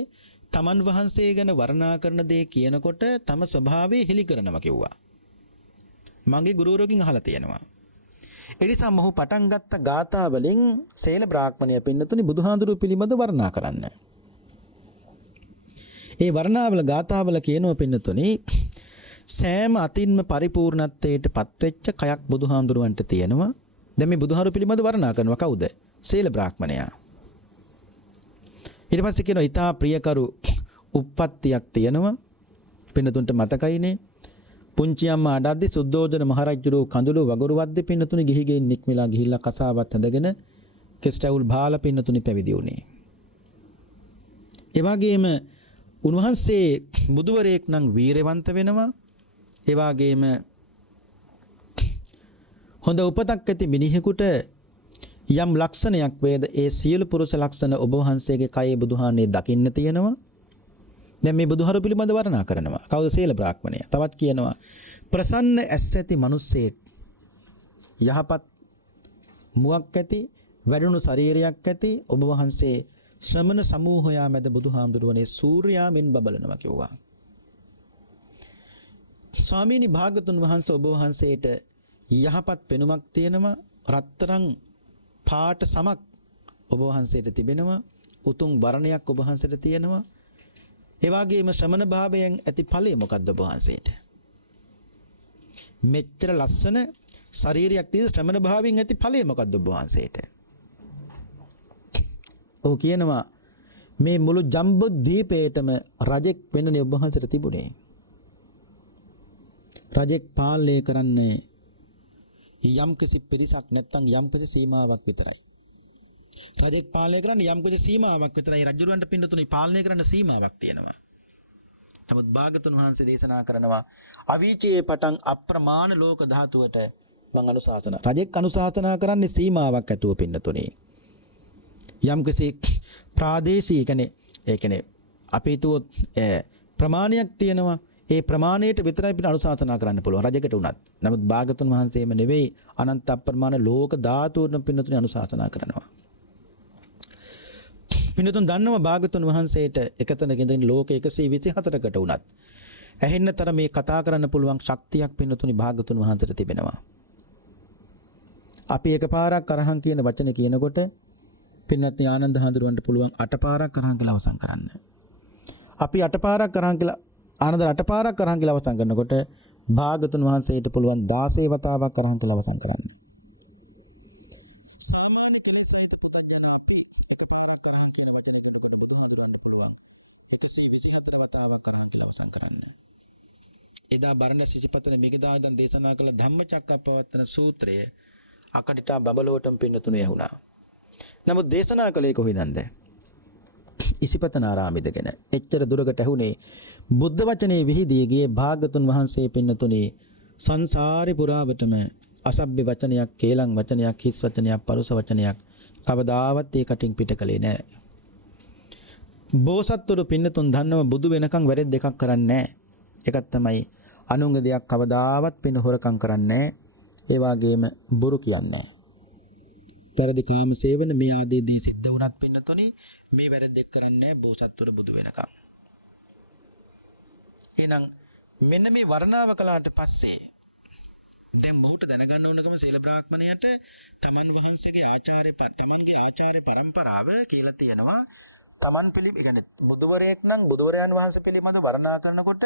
තමන් වහන්සේ ගැන වර්ණනා කරන දේ කියනකොට තම ස්වභාවය හෙළි කරනවා කිව්වා. මගේ ගුරුවරයෙක්ගෙන් අහලා තියෙනවා. ඒ නිසා මොහු පටන් ගත්ත ගාථා වලින් සේල බ්‍රාහ්මණය පින්නතුනි බුදුහාඳුරු පිළිබඳ වර්ණනා කරන්න. ඒ වර්ණාවල ගාථාවල කියනවා පින්නතුනි සෑම අතින්ම පරිපූර්ණත්වයට පත්වෙච්ච කයක් බුදුහාඳුරුවන්ට තියෙනවා. දැන් මේ බුදුහාරු පිළිබඳ වර්ණනා කරනවා කවුද? සේල බ්‍රාහ්මණයා. ඊට පස්සේ කියනවා ඊතා ප්‍රියකරු උප්පත්තියක් තියෙනවා. පින්නතුන්ට මතකයිනේ. පුංචි අම්මා අඩද්දි සුද්ධෝදන මහරජුරු කඳුළු වගුරු වද්දි පින්නතුනි ගිහිගෙන් නික්මිලා ගිහිල්ලා කසාවත් ඇඳගෙන කෙස්ටවුල් බාලා පින්නතුනි පැවිදි වුණේ. ඒ වගේම උන්වහන්සේ බුදුවරයෙක් නම් වීරවන්ත වෙනවා. ඒ වගේම හොඳ උපතක් ඇති මිනිහෙකුට යම් ලක්ෂණයක් වේද ඒ සියලු පුරුෂ ලක්ෂණ ඔබ වහන්සේගේ කයේ බුදුහානේ දකින්න තියෙනවා. දැන් මේ බුදුහාරු පිළිබඳ වර්ණනා කරනවා. කවුද? සේල බ්‍රාහ්මණයා. තවත් කියනවා ප්‍රසන්න ඇස් ඇති මිනිස්සෙක් යහපත් මුවක් ඇති වැඩුණු ශරීරයක් ඇති ඔබ වහන්සේ ශ්‍රමණ සමූහයා මැද බුදුහාමුදුරුවනේ සූර්යයා මෙන් බබලනවා කිව්වා. ස්වාමීනි භාගතුන් වහන්සේ ඔබ වහන්සේට යහපත් පෙනුමක් තියෙනවා. රත්තරන් පාට සමක් ඔබ වහන්සේට තිබෙනවා. උතුම් වර්ණයක් ඔබ වහන්සේට තියෙනවා. ඒ වගේම ශ්‍රමණ භාවයෙන් ඇති ඵලය මොකද්ද ඔබ වහන්සේට? මෙච්චර ලස්සන ශරීරයක් තියෙන ශ්‍රමණ භාවයෙන් ඇති ඵලය මොකද්ද ඔබ වහන්සේට? ඔව් කියනවා මේ මුළු ජම්බු දීපේටම රජෙක් වෙන්නනේ ඔබ වහන්සේට තිබුණේ. රජෙක් පාලනය කරන්නේ යම් කිසි පිරිසක් නැත්නම් යම් කිසි සීමාවක් විතරයි. රජෙක් පාලනය කරන්නේ යම් කිසි සීමාවක් විතරයි. රජුරවන්ට පින්නතුනේ පාලනය කරන්න සීමාවක් තියෙනවා. නමුත් භාගතුන් වහන්සේ දේශනා කරනවා අවීචයේ පටන් අප්‍රමාණ ලෝක ධාතුවට මං අනුශාසනා. රජෙක් අනුශාසනා කරන්නේ සීමාවක් ඇතුව පින්නතුනේ. යම් කිසි ප්‍රාදේශීය කියන්නේ අපි හිතුවොත් ප්‍රමාණයක් තියෙනවා. ඒ ප්‍රමාණයට විතරයි පිට අනුශාසනා කරන්න පුළුවන් රජෙකුට උනත්. නමුත් භාගතුන් වහන්සේම නෙවෙයි අනන්ත අප්‍රමාණ ලෝක ධාතුන් පින්නතුනේ අනුශාසනා කරනවා. පින්නතුන් දන්නවා භාගතුන් වහන්සේට එකතැනක ඉඳන් ලෝක 124කට උනත් ඇහෙන්නතර මේ කතා කරන්න පුළුවන් ශක්තියක් පින්නතුනේ භාගතුන් වහන්සේට තිබෙනවා. අපි එකපාරක් අරහන් කියන වචනේ කියනකොට පින්නත් ආනන්ද හඳුරවන්න පුළුවන් 8 පාරක් අරහන් කියලා අවසන් කරන්න. අපි 8 පාරක් අරහන් කියලා ආනන්ද 8 පාරක් අරහන් කියලා අවසන් කරනකොට භාගතුන් වහන්සේට පුළුවන් 16 වතාවක් අරහන් කියලා අවසන් කරන්න. සාමාන්‍ය කෙලෙස් සහිත පුතඥ අපි එකපාරක් අරහන් කියන වචනේ කියනකොට බුදුහාමුදුරන්ට පුළුවන් 124 වතාවක් අරහන් කියලා අවසන් කරන්න. එදා බරණැස් සිසිපතන මෙගදාදන් දේශනා කළ ධම්මචක්කප්පවත්තන සූත්‍රය අකඩිටා බබලෝටම පින්නතුණු යහුණා. නමුත් දේශනා කළේ කොහේදන්ද? ඉසිපතනාරාමෙදගෙන. එච්චර දුරකට ඇහුනේ බුද්ධ වචනේ විහිදී ගියේ භාගතුන් වහන්සේ පින්නතුණේ සංසාරේ පුරාවටම අසභ්‍ය වචනයක්, කේලම් වචනයක්, හිස් වචනයක්, පරුස වචනයක් කවදාවත් ඒ කටින් පිට කළේ නැහැ. බෝසත්තුරු පින්නතුන් දන්නව බුදු වෙනකන් වැරද්ද දෙකක් කරන්නේ නැහැ. එකක් තමයි අනුංග දෙයක් කවදාවත් පින හොරකම් කරන්නේ නැහැ. ඒ වගේම බොරු කියන්නේ නැහැ. පෙරදි කාම සේවන මේ ආදී දේ සිද්ධ වුණත් පින්නතොනි මේ වැරද්ද කරන්නේ බෝසත්තුරු බුදු වෙනකම්. එහෙනම් මෙන්න මේ වර්ණාව කළාට පස්සේ දැන් මොහුට දැනගන්න ඕනකම සීල බ්‍රාහ්මණයට තමන් වහන්සේගේ තමන්ගේ ආචාර්ය පරම්පරාව කියලා තියෙනවා. තමන් කියන්නේ බුදුවරයෙක් නම් බුදුවරයන් වහන්සේ පිළිබඳ වර්ණනා කරනකොට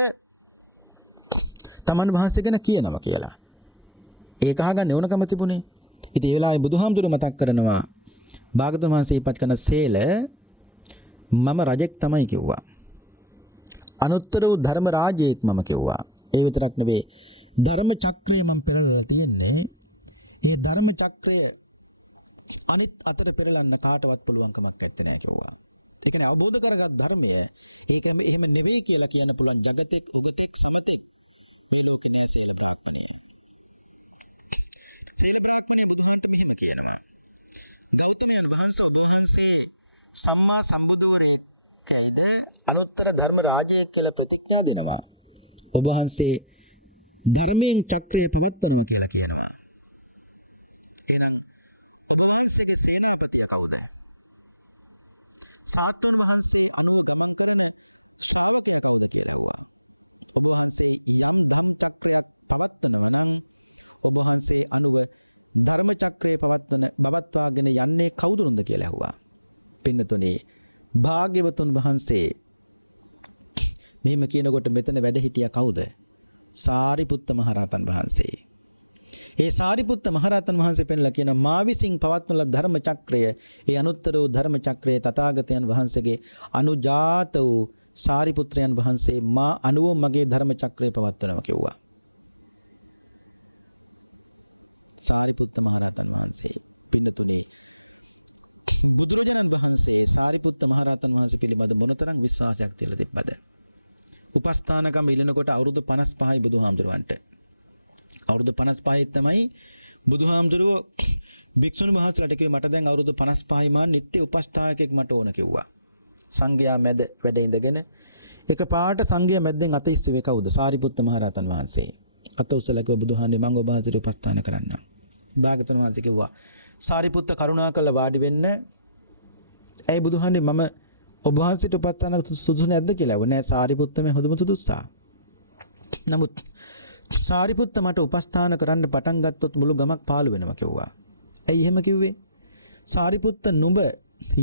තමන් වහන්සේ ගැන කියනවා කියලා. ඒක අහගන්න ඕනකම තිබුණේ. ඉතින් ඒ වෙලාවේ බුදුහාමුදුරුවෝ මතක් කරනවා භාගතුන් වහන්සේ ඉපත් කරන සේල මම රජෙක් තමයි කිව්වා. අනුත්තර වූ ධර්ම රාජයෙක් මම කිව්වා. ඒ විතරක් නෙවෙයි ධර්ම චක්‍රය මම පෙරලා තියෙන්නේ. ඒ ධර්ම චක්‍රය අනිත් අතට පෙරලන්න කාටවත් පුළුවන්කමක් නැත්තේ කිව්වා. ඒ කියන්නේ අවබෝධ කරගත් ධර්මය ඒක එහෙම නෙවෙයි කියලා කියන්න පුළුවන් జగතික් උගතික් සමතික් සම්මා සම්බුදුවරයෙක්ද අනුත්තර ධර්ම රාජයෙක් කියලා ප්‍රතිඥා දෙනවා. ඔබ වහන්සේ ධර්මයෙන් චක්‍රය පැවැත්වනවා කියලා කියනවා. සාරිපුත්ත මහරහතන් වහන්සේ පිළිබඳ මොනතරම් විශ්වාසයක් තියලා තිබ්බද? උපස්ථානකම ඉලනකොට අවුරුදු 55යි බුදුහාමුදුරුවන්ට. අවුරුදු 55යි තමයි බුදුහාමුදුරුවෝ භික්ෂුන් වහන්සේලාට කිව්වේ මට දැන් අවුරුදු 55යි මා නිත්‍ය උපස්ථායකයෙක් මට ඕන කිව්වා. සංඝයා මැද වැඩ ඉඳගෙන එකපාරට සංඝයා මැද්දෙන් අත ඉස්සුවේ කවුද? සාරිපුත්ත මහරහතන් වහන්සේ. අත උස්සලා කිව්වා බුදුහාමුදුරුවෝ මම ඔබ වහන්සේට උපස්ථාන කරන්නම්. භාගතුන් වහන්සේ කිව්වා සාරිපුත්ත කරුණාකරලා වාඩි වෙන්න. ඇයි බුදුහාමුදුරුවෝ මම ඔබ වහන්සේට උපස්ථාන සුදුසු නැද්ද කියලා. නෑ සාරිපුත්ත මේ හොඳම සුදුස්සා. නමුත් සාරිපුත්ත මට උපස්ථාන කරන්න පටන් ගත්තොත් මුළු ගමක් පාළු වෙනවා කිව්වා. ඇයි එහෙම කිව්වේ? සාරිපුත්ත නුඹ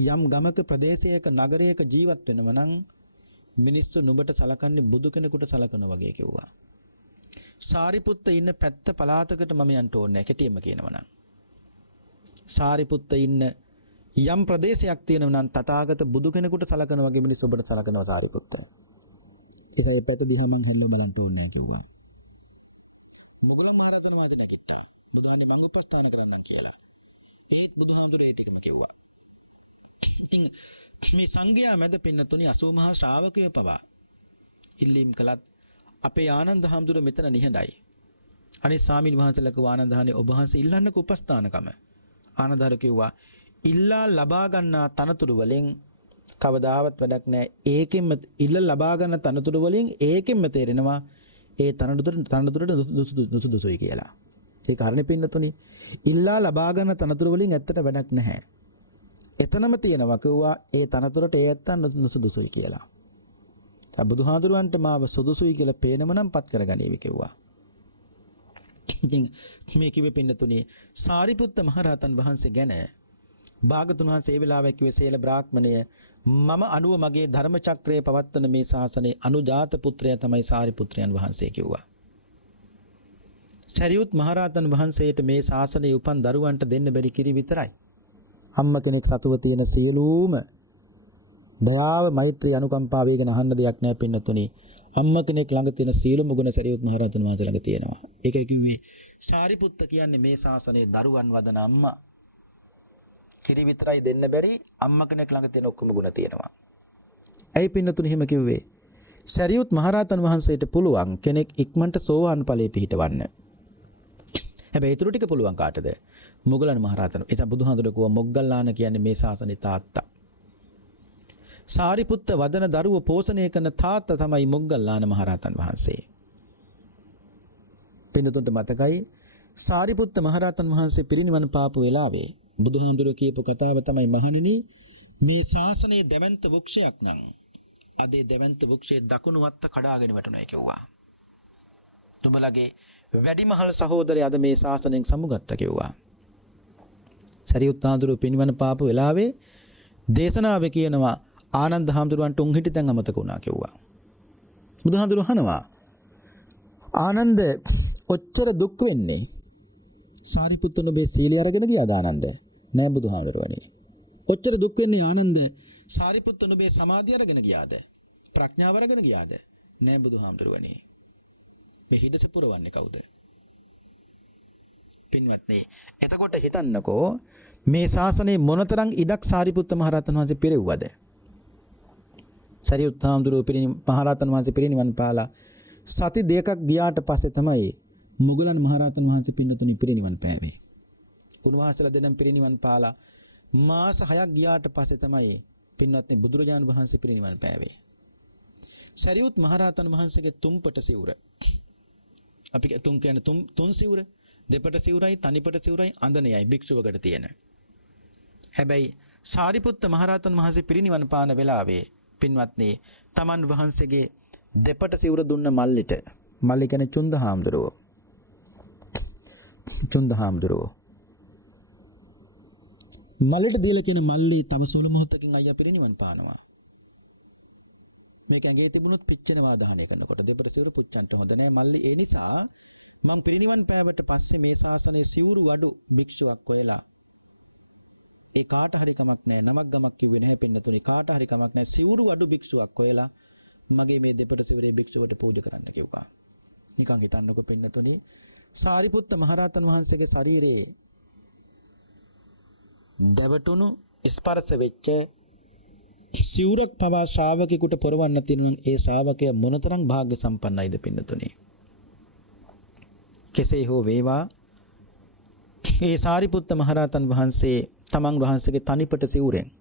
යම් ගමක ප්‍රදේශයක නගරයක ජීවත් වෙනව නම් මිනිස්සු නුඹට සලකන්නේ බුදු කෙනෙකුට සලකනවා වගේ කිව්වා. සාරිපුත්ත ඉන්න පැත්ත පළාතකට මම යන්න ඕනේ නැහැ කෙටියෙන්ම කියනවා නම්. සාරිපුත්ත ඉන්න යම් ප්‍රදේශයක් තියෙනවා නම් තථාගත බුදු කෙනෙකුට සලකන වගේ මිනිස්සු ඔබට සලකනවා සාරිපුත්ත. ඒ පැත්ත දිහා මං හැල්ල බලන්න ඕනේ නැහැ කිව්වා. මොකද මහරහතන් වහන්සේ නැගිට්ටා. බුදුහාමි මං උපස්ථාන කරන්නම් කියලා. ඒත් බුදුහාමුදුරේ ටිකම කිව්වා. ඉතින් මේ සංඝයා මැද පින්නතුනි 80 මහා ශ්‍රාවකයෝ පවා ඉල්ලීම් කළත් අපේ ආනන්ද හාමුදුරුවෝ මෙතන නිහඬයි. අනිත් ස්වාමීන් වහන්සේලා කිව්වා ආනන්දහානේ ඔබ වහන්සේ ඉල්ලන්නක උපස්ථානකම. ආනන්දහර කිව්වා ඉල්ලා ලබා ගන්නා තනතුරු වලින් කවදාවත් වැඩක් නැහැ. ඒකෙන්ම ඉල්ල ලබා ගන්න තනතුරු වලින් ඒකෙන්ම තේරෙනවා ඒ තනතුරට නුසුදුසුයි කියලා. ඒක හරිනේ පින්නතුනි. ඉල්ලා ලබා ගන්න තනතුරු වලින් ඇත්තට වැඩක් නැහැ. එතනම තියෙනවා කිව්වා ඒ තනතුරට ඒ ඇත්තන් නුසුදුසුයි කියලා. බුදුහාඳුරන්ට මාව සුදුසුයි කියලා පේනම නම් පත් කරගනීවි කිව්වා. ඉතින් මේ කිව්වේ පින්නතුනි සාරිපුත්ත මහරහතන් වහන්සේ ගැන භාගතුන් වහන්සේ ඒ වෙලාවේ කිව්වේ සේල බ්‍රාහ්මණය මම අනුව මගේ ධර්ම චක්‍රයේ පවත්වන මේ ශාසනයේ අනුජාත පුත්‍රයා තමයි සාරිපුත්‍රයන් වහන්සේ කිව්වා. සරියුත් මහරහතන් වහන්සේට මේ ශාසනයේ උපන් දරුවන්ට දෙන්න බැරි කිරි විතරයි. අම්ම කෙනෙක් සතුව තියෙන සියලුම දයාව මෛත්‍රී අනුකම්පාව වේගෙන අහන්න දෙයක් නැහැ පින්නතුනි. අම්ම කෙනෙක් ළඟ තියෙන සියලුම ගුණ සරියුත් මහරහතන් වහන්සේ ළඟ තියෙනවා. ඒකයි කිව්වේ සාරිපුත්ත කියන්නේ මේ ශාසනයේ දරුවන් වදන අම්මා. කිරි විතරයි දෙන්න බැරි අම්ම කෙනෙක් ළඟ තියෙන ඔක්කොම ගුණ තියෙනවා. ඇයි පින්නතුනි එහෙම කිව්වේ? සරියුත් මහරහතන් වහන්සේට පුළුවන් කෙනෙක් ඉක්මනට සෝවාන් ඵලයේ පිහිටවන්න. හැබැයි ඊටු ටික පුළුවන් කාටද? මොග්ගලන් මහරහතන්. ඒක බුදුහාඳුන කිව්වා මොග්ගල්ලාන කියන්නේ මේ ශාසනේ තාත්තා. සාරිපුත්ත වදන දරුව පෝෂණය කරන තාත්තා තමයි මොග්ගල්ලාන මහරහතන් වහන්සේ. පින්නතුන්ට මතකයි සාරිපුත්ත මහරහතන් වහන්සේ පිරිනිවන් පාපු වෙලාවේ බුදුහාඳුන කියපු කතාව තමයි මහණෙනි මේ ශාසනයේ දෙවන්ත වෘක්ෂයක් නම් අදේ දෙවන්ත වෘක්ෂයේ දකුණු වත්ත කඩාගෙන වැටුණා කිව්වා. තුඹලගේ වැඩිමහල් සහෝදරය අද මේ ශාසනයෙන් සමුගත්තා කිව්වා. සරියුත් හාමුදුරුවෝ පින්වන පාපු වෙලාවේ දේශනාවේ කියනවා ආනන්ද හාමුදුරුවන්ට උන් හිටි තැන් අමතක වුණා කිව්වා. බුදුහාමුදුරුවෝ අහනවා ආනන්ද ඔච්චර දුක් වෙන්නේ සාරිපුත්තන මේ සීලිය අරගෙන ගියාද ආනන්ද? නෑ බුදුහාමුදුරුවනේ. ඔච්චර දුක් වෙන්නේ ආනන්ද සාරිපුත්තන මේ සමාධිය අරගෙන ගියාද? ප්‍රඥාව අරගෙන ගියාද? නෑ බුදුහාමුදුරුවනේ. මේ හිඩස පුරවන්නේ කවුද? පින්වත්නි එතකොට හිතන්නකෝ මේ ශාසනයේ මොනතරම් ඉඩක් සාරිපුත්ත මහරහතන් වහන්සේ පිරෙව්වද? සරියුත් හාමුදුරුවෝ මහරහතන් වහන්සේ පිරිනිවන් පාලා සති දෙකක් ගියාට පස්සේ තමයි මුගලන් මහරහතන් වහන්සේ පින්නතුනි පිරිනිවන් පෑවේ. උන්වහන්සේලා දෙනම් පිරිනිවන් පාලා මාස 6ක් ගියාට පස්සේ තමයි පින්වත්නි බුදුරජාණන් වහන්සේ පිරිනිවන් පෑවේ. සරියුත් මහරහතන් වහන්සේගේ තුම්පට සිවුර අපි තුන් කියන්නේ තුන් සිවුර දෙපට සිවුරයි තනිපට සිවුරයි අඳනයයි භික්ෂුවකට තියෙන. හැබැයි සාරිපුත්ත මහරහතන් වහන්සේ පිරිනිවන් පාන වෙලාවේ පින්වත්නි තමන් වහන්සේගේ දෙපට සිවුර දුන්න මල්ලිට මල්ලි කියන්නේ චුන්ද හාමුදුරුවෝ මල්ලිට දීලා කියන මල්ලි තව සුළු මොහොතකින් අයියා පිරිනිවන් පානවා. මේක ඇඟේ තිබුණොත් පිච්චෙනවා දාහනය කරනකොට දෙපට සිවුර පුච්චන්න හොඳ නැහැ මල්ලි. ඒ නිසා මම පිරිනිවන් පෑවට පස්සේ මේ ශාසනයේ සිවුරු අඩු භික්ෂුවක් හොයලා ඒ කාට හරි කමක් නැහැ නමක් ගමක් කිව්වේ නැහැ පින්නතුනි කාට හරි කමක් නැහැ සිවුරු අඩු භික්ෂුවක් හොයලා මගේ මේ දෙපට සිවුරේ භික්ෂුවට පූජා කරන්න කිව්වා. නිකන් හිතන්නකො පින්නතුනි සාරිපුත්ත මහරහතන් වහන්සේගේ ශරීරයේ දැවටුණු ස්පර්ශ වෙච්ච සිවුරක් පවා ශ්‍රාවකෙකුට පොරවන්න තියෙනවා නම් ඒ ශ්‍රාවකයා මොනතරම් වාග්ය සම්පන්නයිද පින්නතුනි. කෙසේ හෝ වේවා ඒ සාරිපුත්ත මහරහතන් වහන්සේ තමන් වහන්සේගේ තනිපට සිවුරෙන්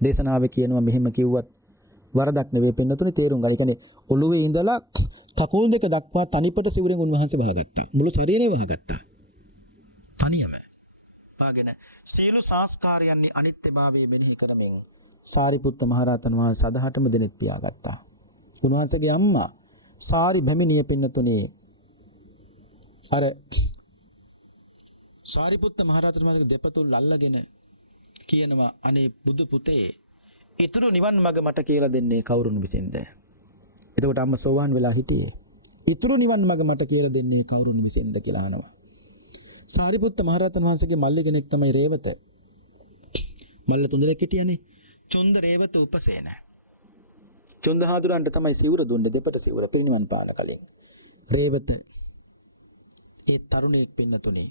දේශනාවේ කියනවා මෙහෙම කිව්වත් වරදක් නෙවෙයි පින්නතුනි තේරුම් ගන්න. ඒ කියන්නේ ඔළුවේ ඉඳලා කකුල් දෙක දක්වා තනිපට සිවුරෙන් උන්වහන්සේ වහගත්තා. මුළු ශරීරය වහගත්තා. තනියම. පාගෙන සීල සංස්කාරයන්හි අනිත්‍යභාවය මෙනෙහි කරමින් සාරිපුත්ත මහරහතන් වහන්සේ සදහටම දෙනෙත් පියාගත්තා. උන්වහන්සේගේ අම්මා සාරි බැමිණිය පින්නතුනි අර සාරිපුත්ත මහරහතන් වහන්සේගේ දෙපතුල් අල්ලගෙන කියනවා අනේ බුදු පුතේ ඊතුරු නිවන් මඟ මට කියලා දෙන්නේ කවුරුන් විසින්ද? එතකොට අම්මා සෝවාන් වෙලා හිටියේ. ඊතුරු නිවන් මඟ මට කියලා දෙන්නේ කවුරුන් විසින්ද කියලා අහනවා. සාරිපුත්ත මහරහතන් වහන්සේගේ මල්ලි කෙනෙක් තමයි රේවත. මල්ල තුන්දෙනෙක් හිටියනේ. චුන්ද රේවත උපසේන. චුන්ද හාමුදුරන්ට තමයි සිවුර දුන්නේ දෙපට සිවුර පිරිනිවන් පාන කලින්. රේවත ඒ තරුණයෙක් පින්නතුනේ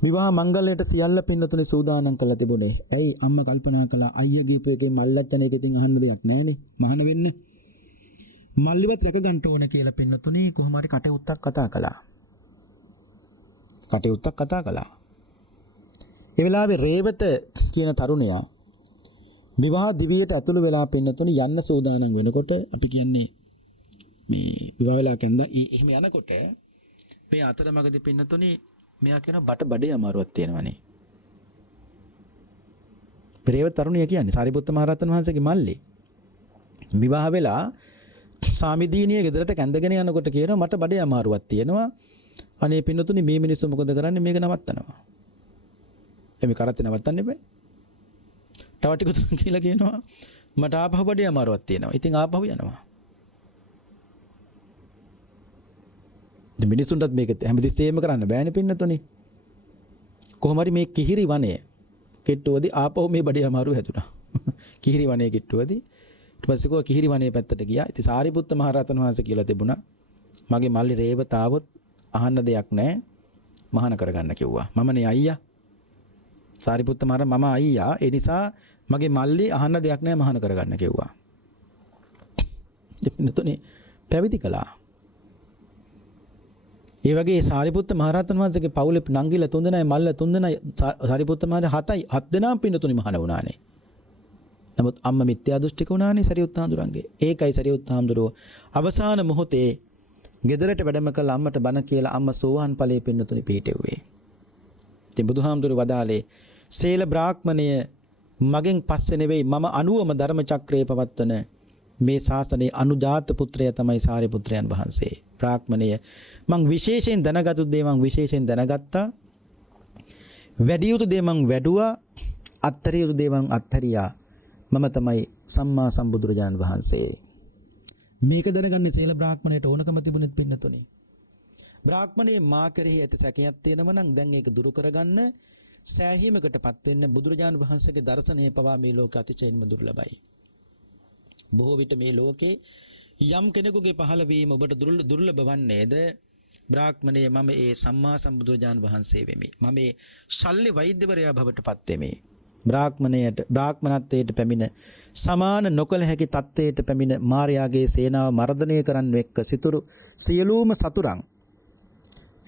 විවාහ මංගලයට සියල්ල පින්නතුනේ සූදානම් කරලා තිබුණේ. ඇයි අම්මා කල්පනා කළා අයියා ගිහපු එකේ මල්ලච්චන එක ඉතින් අහන්න දෙයක් නැහනේ. මහාන වෙන්න. මල්ලිවත් රැක ගන්න ඕනේ කියලා පින්නතුනේ කොහොම හරි කටයුත්තක් කතා කළා. ඒ වෙලාවේ රේවත කියන තරුණයා විවාහ දිවියට ඇතුළු වෙලා පින්නතුනේ යන්න සූදානම් වෙනකොට අපි කියන්නේ මේ විවාහ වෙලා කැන්දා එහෙම යනකොට මේ අතරමඟදී පින්නතුනේ මෙයා කියන බඩේ අමාරුවක් තියෙනවනේ. රේවත තරුණිය කියන්නේ සාරිපුත්ත මහරහතන් වහන්සේගේ මල්ලි. විවාහ වෙලා සාමිදීනිය ගෙදරට කැඳගෙන යනකොට කියනවා මට බඩේ අමාරුවක් තියෙනවා. අනේ පින්නතුනේ මේ මිනිස්සු මොකද කරන්නේ මේක නවත්තනවා. එමේ කරත් නවත්තන්න එපා. තව ටික දුරක් කියලා කියනවා මට ආපහු බඩේ අමාරුවක් තියෙනවා. ඉතින් ආපහු යනවා. දැන් මිනිස්සුන්ටත් මේක හැමතිස්සෙම කරන්න බෑනේ පින්නතුනේ. කොහොම හරි මේ කිහිරි වනය කෙට්ටුවදී ආපහු මේ බඩේ අමාරුව හැදුනා. කිහිරි වනයේ කෙට්ටුවදී ඊට පස්සේ කෝ කිහිරි වනයේ පැත්තට ගියා. ඉතින් සාරිපුත්ත මහරහතන් වහන්සේ කියලා තිබුණා මගේ මල්ලි රේවත ආවොත් අහන්න දෙයක් නැහැ. මහාන කරගන්න කිව්වා. මමනේ අයියා. සාරිපුත්ත මහරහතන් මම අයියා. ඒ නිසා මගේ මල්ලි අහන්න දෙයක් නැහැ මහාන කරගන්න කිව්වා. පින්නතුනේ පැවිදි කළා. ඒ වගේ සාරිපුත්ත මහරහතන් වහන්සේගේ පවුලේ නංගිලා 3 දෙනයි මල්ල 3 දෙනයි සාරිපුත්ත මහරහතන් 7 දෙනාම පින්නතුනි මහාන වුණානේ. නමුත් අම්මා මිත්‍යා දෘෂ්ටික වුණානේ සරියුත් හාමුදුරන්ගේ. ඒකයි සරියුත් හාමුදුරුවෝ අවසාන මොහොතේ ගෙදරට වැඩම කළ අම්මට බණ කියලා අම්මා සෝවාන් ඵලයේ පින්නතුනි පිහිටෙව්වේ. ඉතින් බුදුහාමුදුරුවෝ වදාලේ සීල බ්‍රාහ්මණය මගෙන් පස්සේ නෙවෙයි මම 90ම ධර්ම චක්‍රයේ පවත්වන මේ ශාසනයේ අනුජාත පුත්‍රය තමයි සාරිපුත්‍රයන් වහන්සේ. බ්‍රාහ්මණය මං විශේෂයෙන් දැනගත්තු දේ මං විශේෂයෙන් දැනගත්තා. වැඩි යුතු දේ මං වැඩුවා. අත්තරිය යුතු දේ මං අත්තරියා. මම තමයි සම්මා සම්බුදුරජාණන් වහන්සේ. මේක දැනගන්නේ සීල බ්‍රාහ්මණයට ඕනකම තිබුණෙත් පින්නතුනේ. බ්‍රාහ්මණයේ මා කෙරෙහි ඇති සැකයක් තියෙනවා නම් දැන් ඒක දුරු කරගන්න සෑහීමකටපත් වෙන්න බුදුරජාණන් වහන්සේගේ දර්ශනය පවා මේ ලෝක අතිශයින්ම දුර්ලභයි. බොහෝ විට මේ ලෝකේ යම් කෙනෙකුගේ පහළ වීම ඔබට දුර්ලභ වන්නේද බ්‍රාහ්මණයේ මම ඒ සම්මා සම්බුදුරජාණන් වහන්සේ වෙමි. මම ඒ ශල්්‍ය වෛද්‍යවරයා බවට පත් වෙමි. බ්‍රාහ්මණත්වයට පැමිණ සමාන නොකළ හැකි තත්ත්වයට පැමිණ මාර්යාගේ සේනාව මර්ධනය කරන්න එක්ක සිතුරු සියලුම සතුරන්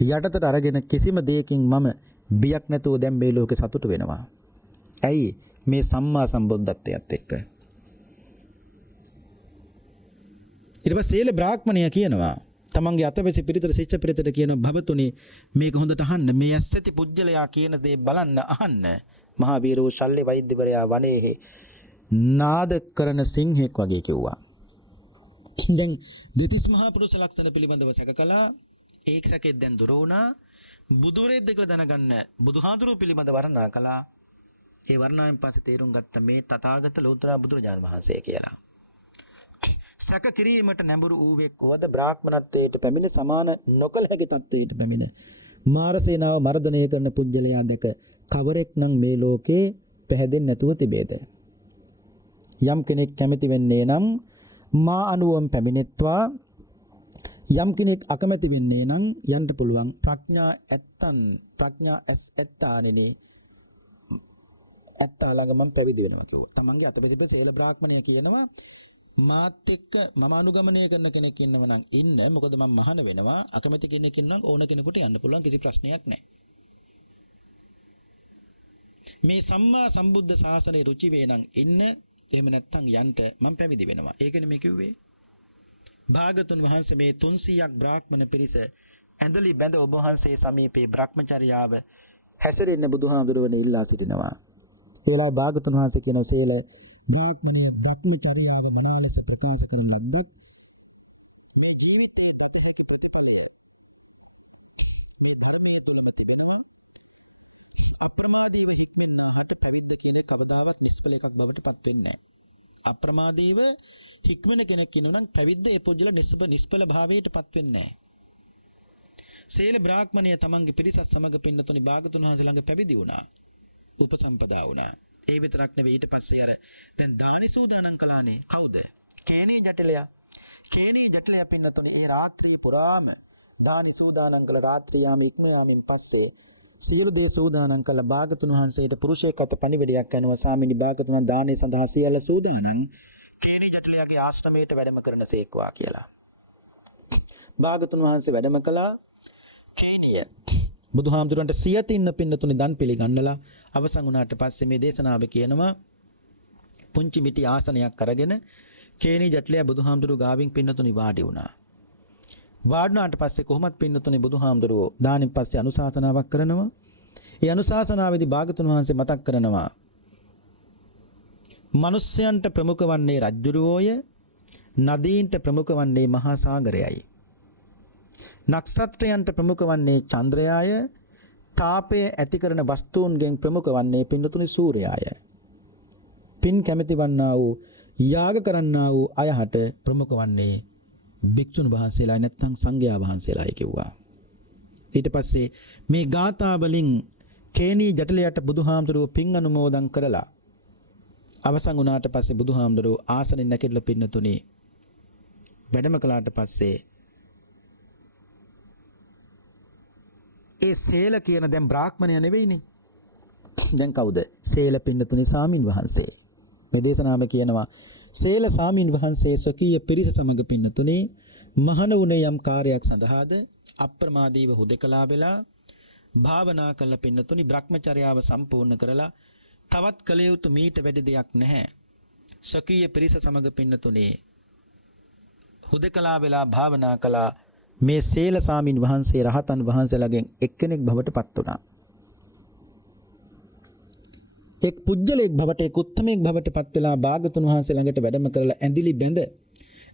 යටතට අරගෙන කිසිම දෙයකින් මම බියක් නැතුව දැන් මේ ලෝකේ සතුට වෙනවා. ඇයි? මේ සම්මා සම්බුද්ධත්වයට එක්ක. ඊට පස්සේ සීල බ්‍රාහ්මණය කියනවා තමන්ගේ අතවැසි පිරිතට ශිෂ්‍ය පිරිතට කියන භවතුනි මේක හොඳට අහන්න. මේ ඇස්සති පුජ්‍යලයා කියන දේ බලන්න අහන්න. මහා වීරෝ ශල්්‍ය වෛද්‍යවරයා වනයේ නාද කරන සිංහෙක් වගේ කිව්වා. දැන් දෙතිස් මහා පුරුෂ ලක්ෂණ පිළිබඳව සැකකලා ඒක සැකෙත් දැන් දුර වුණා. බුදුරෙද්ද කියලා දැනගන්න බුදුහාඳුරු පිළිබඳ වර්ණනා කළා. ඒ වර්ණාවෙන් පස්සේ තේරුම් ගත්ත මේ තථාගත ලෝතර බුදුරජාණන් වහන්සේ කියලා. සැක කිරීමට නැඹුරු වූවේ කොවද බ්‍රාහ්මණත්වයට පැමිණ සමාන නොකළ හැකි තත්ත්වයට පැමිණ මාර සේනාව මර්ධනය කරන පුජ්‍යලයා දැක කවරෙක් නම් මේ ලෝකේ පැහැදෙන්නේ නැතුව තිබේද? යම් කෙනෙක් කැමති වෙන්නේ නම් මා අනුවම පැමිණෙත්වා, යම් කෙනෙක් අකමැති වෙන්නේ නම් යන්න පුළුවන්. ප්‍රඥා ඇස් ඇත්තානෙනි ඇත්තා ළඟ මම පැවිදි වෙනවා කිව්වා. තමන්ගේ අතපෙසිප සීල බ්‍රාහ්මණය කියනවා මාත් එක්ක මම අනුගමනය කරන කෙනෙක් ඉන්නව නම් ඉන්න. මොකද මම මහාන වෙනවා. අකමැති කෙනෙක් ඉන්නම් ඕන කෙනෙකුට යන්න පුළුවන්, කිසි ප්‍රශ්නයක් නැහැ. මේ සම්මා සම්බුද්ධ ශාසනයේ රුචි වේ නම් ඉන්න, එහෙම නැත්නම් යන්න මම පැවිදි වෙනවා. ඒකනේ මේ කිව්වේ. භාගතුන් වහන්සේ මේ 300ක් බ්‍රාහ්මණ පිරිස ඇඳලි බැඳ ඔබ වහන්සේ සමීපේ බ්‍රහ්මචර්යාව හැසිරෙන්න බුදුහාඳුරවනේ ඉල්ලා සිටිනවා. ඒ වෙලාවේ භාගතුන් වහන්සේ කියන සීල බ්‍රාහ්මණයේ බ්‍රහ්මචර්යාව වනාලස ප්‍රකාශ කරන ලද්දක් මේ ජීවිතයේ දත හැකි ප්‍රතිඵලය මේ ධර්මයේ තුලම තිබෙනවා. අප්‍රමාදීව හික්මෙන්නාට පැවිද්ද කියන්නේ කවදාවත් නිෂ්ඵල එකක් බවට පත් වෙන්නේ නැහැ. අප්‍රමාදීව හික්මන කෙනෙක් ඉන්නනම් පැවිද්ද ඒ පුජ්‍යල නිෂ්ඵල භාවයට පත් වෙන්නේ නැහැ. සීල බ්‍රාහ්මණය තමන්ගේ පිරිසත් සමග පින්නතුනි භාගතුන් වහන්සේ ළඟ පැවිදි වුණා. උපසම්පදා වුණා. ඒ විතරක් නෙවෙයි ඊට පස්සේ අර දැන් දානි සූදානම් කළානේ. කවුද? කේනී ජටිලයා. කේනී ජටිලයා පින්නතුනි ඒ රාත්‍රිය පුරාම දානි සූදානම් කළ රාත්‍රියාම ඉක්මයාමින් පස්සේ සියලු දේ සූදානම් කළ භාගතුන් වහන්සේට පුරුෂයෙක් අත පණිවිඩයක් කරනවා. ස්වාමීනි භාගතුන් දානේ සඳහා සියල්ල සූදානම්. කේනී ජටිලයාගේ ආශ්‍රමයට වැඩම කරන සේක්වා කියලා. භාගතුන් වහන්සේ වැඩම කළා. කේනිය බුදුහාමුදුරන්ට සියතින්න පින්නතුනි දන් පිළිගන්නලා අවසන් වුණාට පස්සේ මේ දේශනාව කියනවා පුංචි මිටි ආසනයක් අරගෙන කේනී ජටිලයා බුදුහාමුදුරු ගාවින් පින්නතුනි වාඩි වුණා. වාඩුණාට පස්සේ කොහොමත් පින්නතුනි බුදුහාමුදුරුවෝ දානින් පස්සේ අනුශාසනාවක් කරනවා. ඒ අනුශාසනාවේදී භාගතුන් වහන්සේ මතක් කරනවා මිනිස්යන්ට ප්‍රමුඛ වන්නේ රජ්ජුරුවෝය, නදීන්ට ප්‍රමුඛ වන්නේ මහා සාගරයයි. නක්ෂත්‍රයන්ට ප්‍රමුඛ වන්නේ චන්ද්‍රයාය, තාපය ඇති කරන වස්තුන්ගෙන් ප්‍රමුඛ වන්නේ පින්නතුනි සූර්යයාය. පින් කැමැති වන්නා වූ යාග කරන්නා වූ අයහට ප්‍රමුඛ වන්නේ භික්ෂුන් වහන්සේලා නැත්නම් සංඝයා වහන්සේලායි කිව්වා. ඊට පස්සේ මේ ගාථා වලින් කේනී ජටිලයට බුදුහාමුදුරුවෝ පින් අනුමෝදන් කරලා අවසන් වුණාට පස්සේ බුදුහාමුදුරුවෝ ආසනෙන් නැගිටලා පින්නතුනි වැඩම කළාට පස්සේ ඒ සේල කියන දැන් බ්‍රාහ්මණය නෙවෙයිනේ. දැන් කවුද? සේල පින්නතුනි සාමින් වහන්සේ. මේ දේශනාව කියනවා සේල සාමින් වහන්සේ සකීය පිරිස සමග පින්නතුනි මහණ වුණේ යම් කාර්යයක් සඳහාද අප්‍රමාදීව හුදකලා වෙලා භාවනා කළ පින්නතුනි බ්‍රහ්මචර්යාව සම්පූර්ණ කරලා තවත් කළ යුතු මීට වැඩි දෙයක් නැහැ. සකීය පිරිස සමග පින්නතුනි හුදකලා වෙලා භාවනා කළා. මේ සේල සාමින් වහන්සේ රහතන් වහන්සේලාගෙන් එක්කෙනෙක් බවට පත් වුණා. එක් පුජ්‍යලෙක් බවට එක් උත්තමෙක් බවට පත් වෙලා භාගතුන් වහන්සේ ළඟට වැඩම කරලා ඇඳිලි බැඳ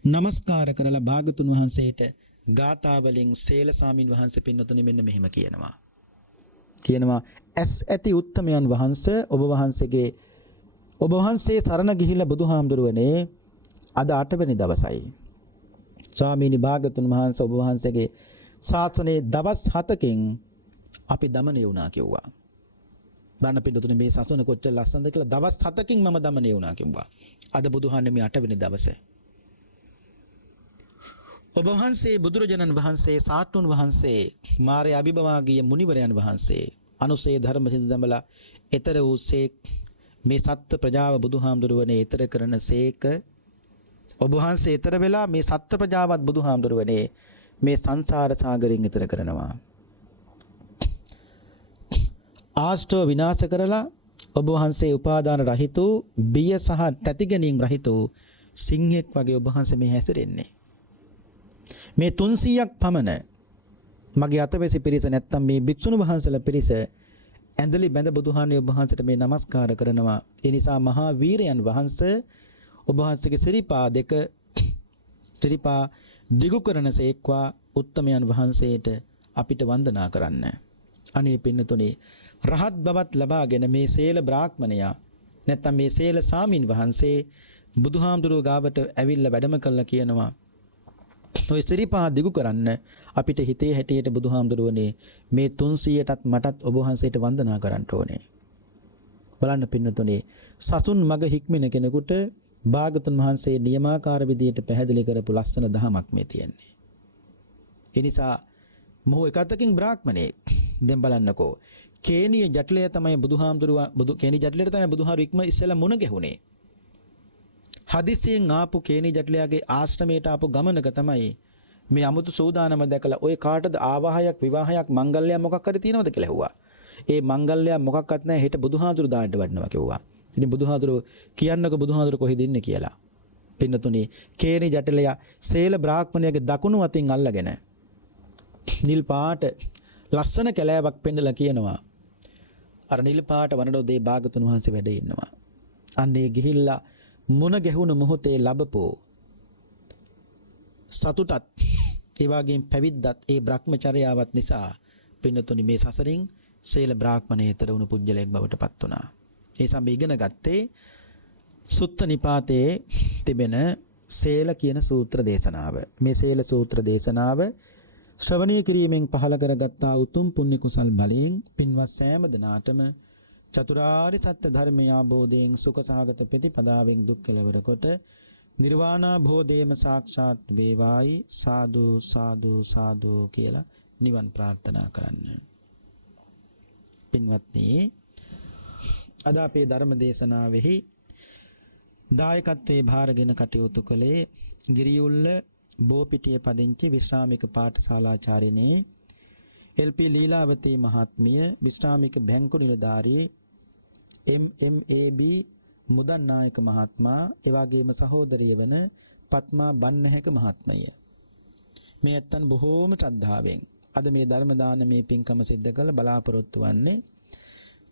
নমස්කාර කරලා භාගතුන් වහන්සේට ගාථා වලින් සේල සාමින් වහන්සේ පින්නතුනි මෙන්න මෙහෙම කියනවා. ඇස් ඇති උත්තමයන් වහන්සේ ඔබ වහන්සේ සරණ ගිහිලා බුදුහාමුදුරුවනේ අද 8 වෙනි දවසයි. ස්වාමීනි භාගතුන් වහන්සේ ඔබ වහන්සේගේ ශාසනයේ දවස් 7කින් අපි দমনය වුණා කිව්වා. බණ පිටුතුනේ මේ සසුන කොච්චර ලස්සනද කියලා දවස් 7කින් මම দমনය වුණා කිව්වා. අද බුදුහාන්නේ මේ 8 වෙනි දවසේ. ඔබ වහන්සේ බුදුරජාණන් වහන්සේ සාතුන් වහන්සේ මාර්ය අභිභවාගිය මුනිවරයන් වහන්සේ අනුසේ ධර්ම සිඳ දමලා ඊතර වූසේක් මේ සත්ත්ව ප්‍රජාව බුදුහාමුදුරුවනේ ඊතර කරන සේක ඔබ වහන්සේ ඊතර වෙලා මේ සත්ත්ව ප්‍රජාවත් බුදුහාමුදුරුවනේ මේ සංසාර සාගරයෙන් ඊතර කරනවා ආස්තෝ විනාශ කරලා ඔබ වහන්සේ උපාදාන රහිත වූ බිය සහ තැතිගැනීම් රහිත වූ සිංහෙක් වගේ ඔබ වහන්සේ මේ හැසිරෙන්නේ මේ 300ක් පමණ මගේ අතවැසි පිරිස නැත්තම් මේ භික්ෂුණු වහන්සේලා පිරිස ඇඳලි බැඳ බුදුහාමී ඔබ වහන්සේට මේ নমස්කාර කරනවා. ඒ නිසා මහා වීරයන් වහන්සේ ඔබ වහන්සේගේ සිරිපා දිගු කරනසේක්වා උත්තමයන් වහන්සේට අපිට වන්දනා කරන්න. අනේ පින්නතුනේ රහත් බවත් ලබාගෙන මේ සේල බ්‍රාහ්මණයා නැත්තම් මේ සේල සාමින් වහන්සේ බුදුහාමුදුරුවෝ ගාවට ඇවිල්ලා වැඩම කළා කියනවා ඔය සිරිපා දිගු කරන්න අපිට හිතේ හැටියට බුදුහාමුදුරුවනේ මේ 300ටත් මටත් ඔබ වහන්සේට වන්දනා කරන්න ඕනේ. බලන්න පින්නතුනේ සසුන් මග හික්මින කෙනෙකුට භාගතුන් වහන්සේ නියමාකාර විදියට පැහැදිලි කරපු ලස්සන දහමක් මේ තියෙන්නේ. ඒ නිසා මොහු එකතකින් බ්‍රාහ්මණයෙක් දැන් බලන්නකෝ කේනිය ජටලය තමයි කේනි ජටලයට තමයි බුදුහාරු ඉක්ම ඉස්සෙල්ලා මුණ ගැහුනේ. හදිසියෙන් ආපු කේනි ජටලයාගේ ආශ්‍රමයට ආපු ගමනක තමයි මේ අමුතු සූදානම දැකලා ඔය කාටද ආවාහයක් විවාහයක් මංගල්‍යයක් මොකක් හරි තියෙනවද කියලා ඇහුවා. ඒ මංගල්‍යයක් මොකක්වත් නැහැ හෙට බුදුහාඳුරු දාන්නට වඩනවා කිව්වා. ඉතින් බුදුහාඳුරු කියන්නකෝ බුදුහාඳුරු කොහෙද ඉන්නේ කියලා. පින්නතුණි කේනි ජටලයා සේල බ්‍රාහ්මණයාගේ දකුණු අතින් අල්ලගෙන නිල් පාට ලස්සන කැලෑවක් පෙන්නලා කියනවා. අර නිල් පාට වනඩෝදේ භාගතුන් වහන්සේ වැඩ ඉන්නවා. අන්නේ ගිහිල්ලා මුණ ගැහුණු මොහොතේ ලැබපෝ සතුටත් ඒ වගේම පැවිද්දත් ඒ බ්‍රහ්මචර්යාවත් නිසා පින්නතුනි මේ සසරින් සීල බ්‍රාහ්මණේතර වුණු පුජ්‍යලයක් බවට පත් වුණා. ඒ සම්බ ඉගෙන ගත්තේ සුත්ත නිපාතයේ තිබෙන සීල කියන සූත්‍ර දේශනාව. මේ සීල සූත්‍ර දේශනාව ශ්‍රවණීය කිරීමෙන් පහළ කරගත්තා උතුම් පුණ්‍ය කුසල් බලයෙන් පින්වත් සෑම දිනාටම චතුරාර්ය සත්‍ය ධර්මය අවබෝධයෙන් සුඛ සහගත ප්‍රතිපදාවෙන් දුක් කෙලවර කොට නිර්වාණ භෝධේම සාක්ෂාත් වේවායි සාදු සාදු සාදු කියලා නිවන් ප්‍රාර්ථනා කරන්න. පින්වත්නි අද අපේ ධර්ම දේශනාවෙහි දායකත්වයේ භාරගෙන කටයුතු කළේ ගිරියුල්ල බෝපිටිය පදිංචි විශ්‍රාමික පාඨශාලාචාර්යනේ එල්.පී. ලීලාවතී මහත්මිය විශ්‍රාමික බැංකු නිලධාරී එම්.එම්.ඒ.බී. මුදන් නායක මහත්මයා එවාගේම සහෝදරිය වන පත්මා බන්නහැක මහත්මිය මේ ඇත්තන් බොහෝම ශ්‍රද්ධාවෙන් අද මේ ධර්ම දානමේ පින්කම සිද්ධ කළ බලාපොරොත්තු වන්නේ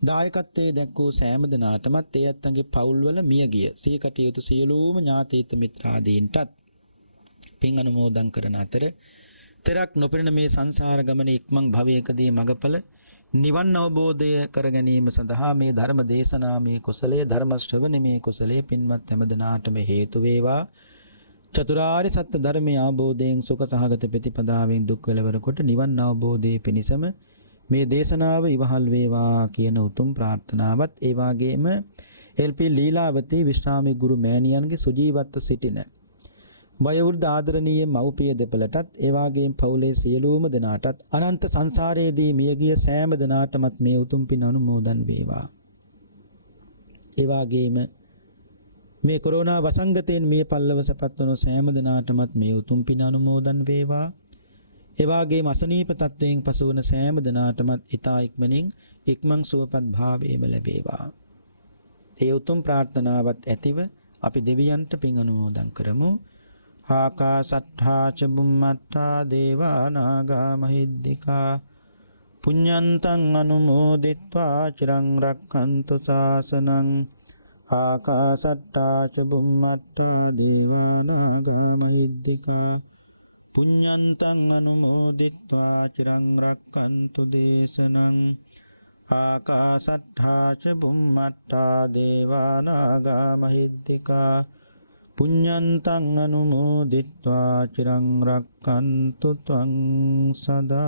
දායකත්වයේ දැක්වූ සෑම දිනාටමත් ඒ ඇත්තන්ගේ පවුල්වල මියගිය සිහි කටයුතු සියලුම ඥාතීත මිත්‍රාදීන්ටත් පින් අනුමෝදන් කරන අතර තෙරක් නොපෙනෙන මේ සංසාර ගමනේ ඉක්මන් භවයකදී මඟඵල නිවන් අවබෝධය කර ගැනීම සඳහා මේ ධර්ම දේශනා මේ කුසලයේ ධර්ම ශ්‍රවණ මේ කුසලයේ පින්වත් හැමදෙනාටම හේතු වේවා චතුරාර්ය සත්‍ය ධර්මයේ අවබෝධයෙන් සුඛ සහගත ප්‍රතිපදාවෙන් දුක් කෙලවර කොට නිවන් අවබෝධයේ පිණසම මේ දේශනාව ඉවහල් වේවා කියන උතුම් ප්‍රාර්ථනාවත් ඒ වාගේම එල්.පී. ලීලාවතී විශ්‍රාමික ගුරු මෑණියන්ගේ සුජීවත්ව සිටින වයෝවෘද්ධ ආදරණීය මව්පිය දෙපළටත් ඒ වාගේම පවුලේ සියලුම දෙනාටත් අනන්ත සංසාරයේදී මියගිය සෑම දෙනාටමත් මේ උතුම් පින් අනුමෝදන් වේවා. ඒ වාගේම මේ කොරෝනා වසංගතයෙන් මිය පල්ලවසපත් වන සෑම දෙනාටමත් මේ උතුම් පින් අනුමෝදන් වේවා. ඒ වාගේම අසනීප තත්වයෙන් පසුවන සෑම දෙනාටමත් ඊතා ඉක්මනින් ඉක්මන් සුවපත් භාවයම ලැබේවා. ඒ උතුම් ප්‍රාර්ථනාවත් ඇතිව අපි දෙවියන්ට පින් අනුමෝදන් කරමු. ආකාසට්ඨා ච බුම්මට්ඨා දේවා නාග මහිද්దికා පුඤ්ඤන්තං අනුමෝදිත්වා චිරං රක්ඛන්තු ශාසනං ආකාසට්ඨා ච බුම්මට්ඨා දේවා නාග මහිද්దికා පුඤ්ඤන්තං අනුමෝදිත්වා චිරං රක්ඛන්තු දේශනං ආකාසට්ඨා ච බුම්මට්ඨා දේවා නාග මහිද්దికා පුඤ්ඤන්තං අනුමෝදිත්වා චිරං රක්ඛන්තු ත්වං සදා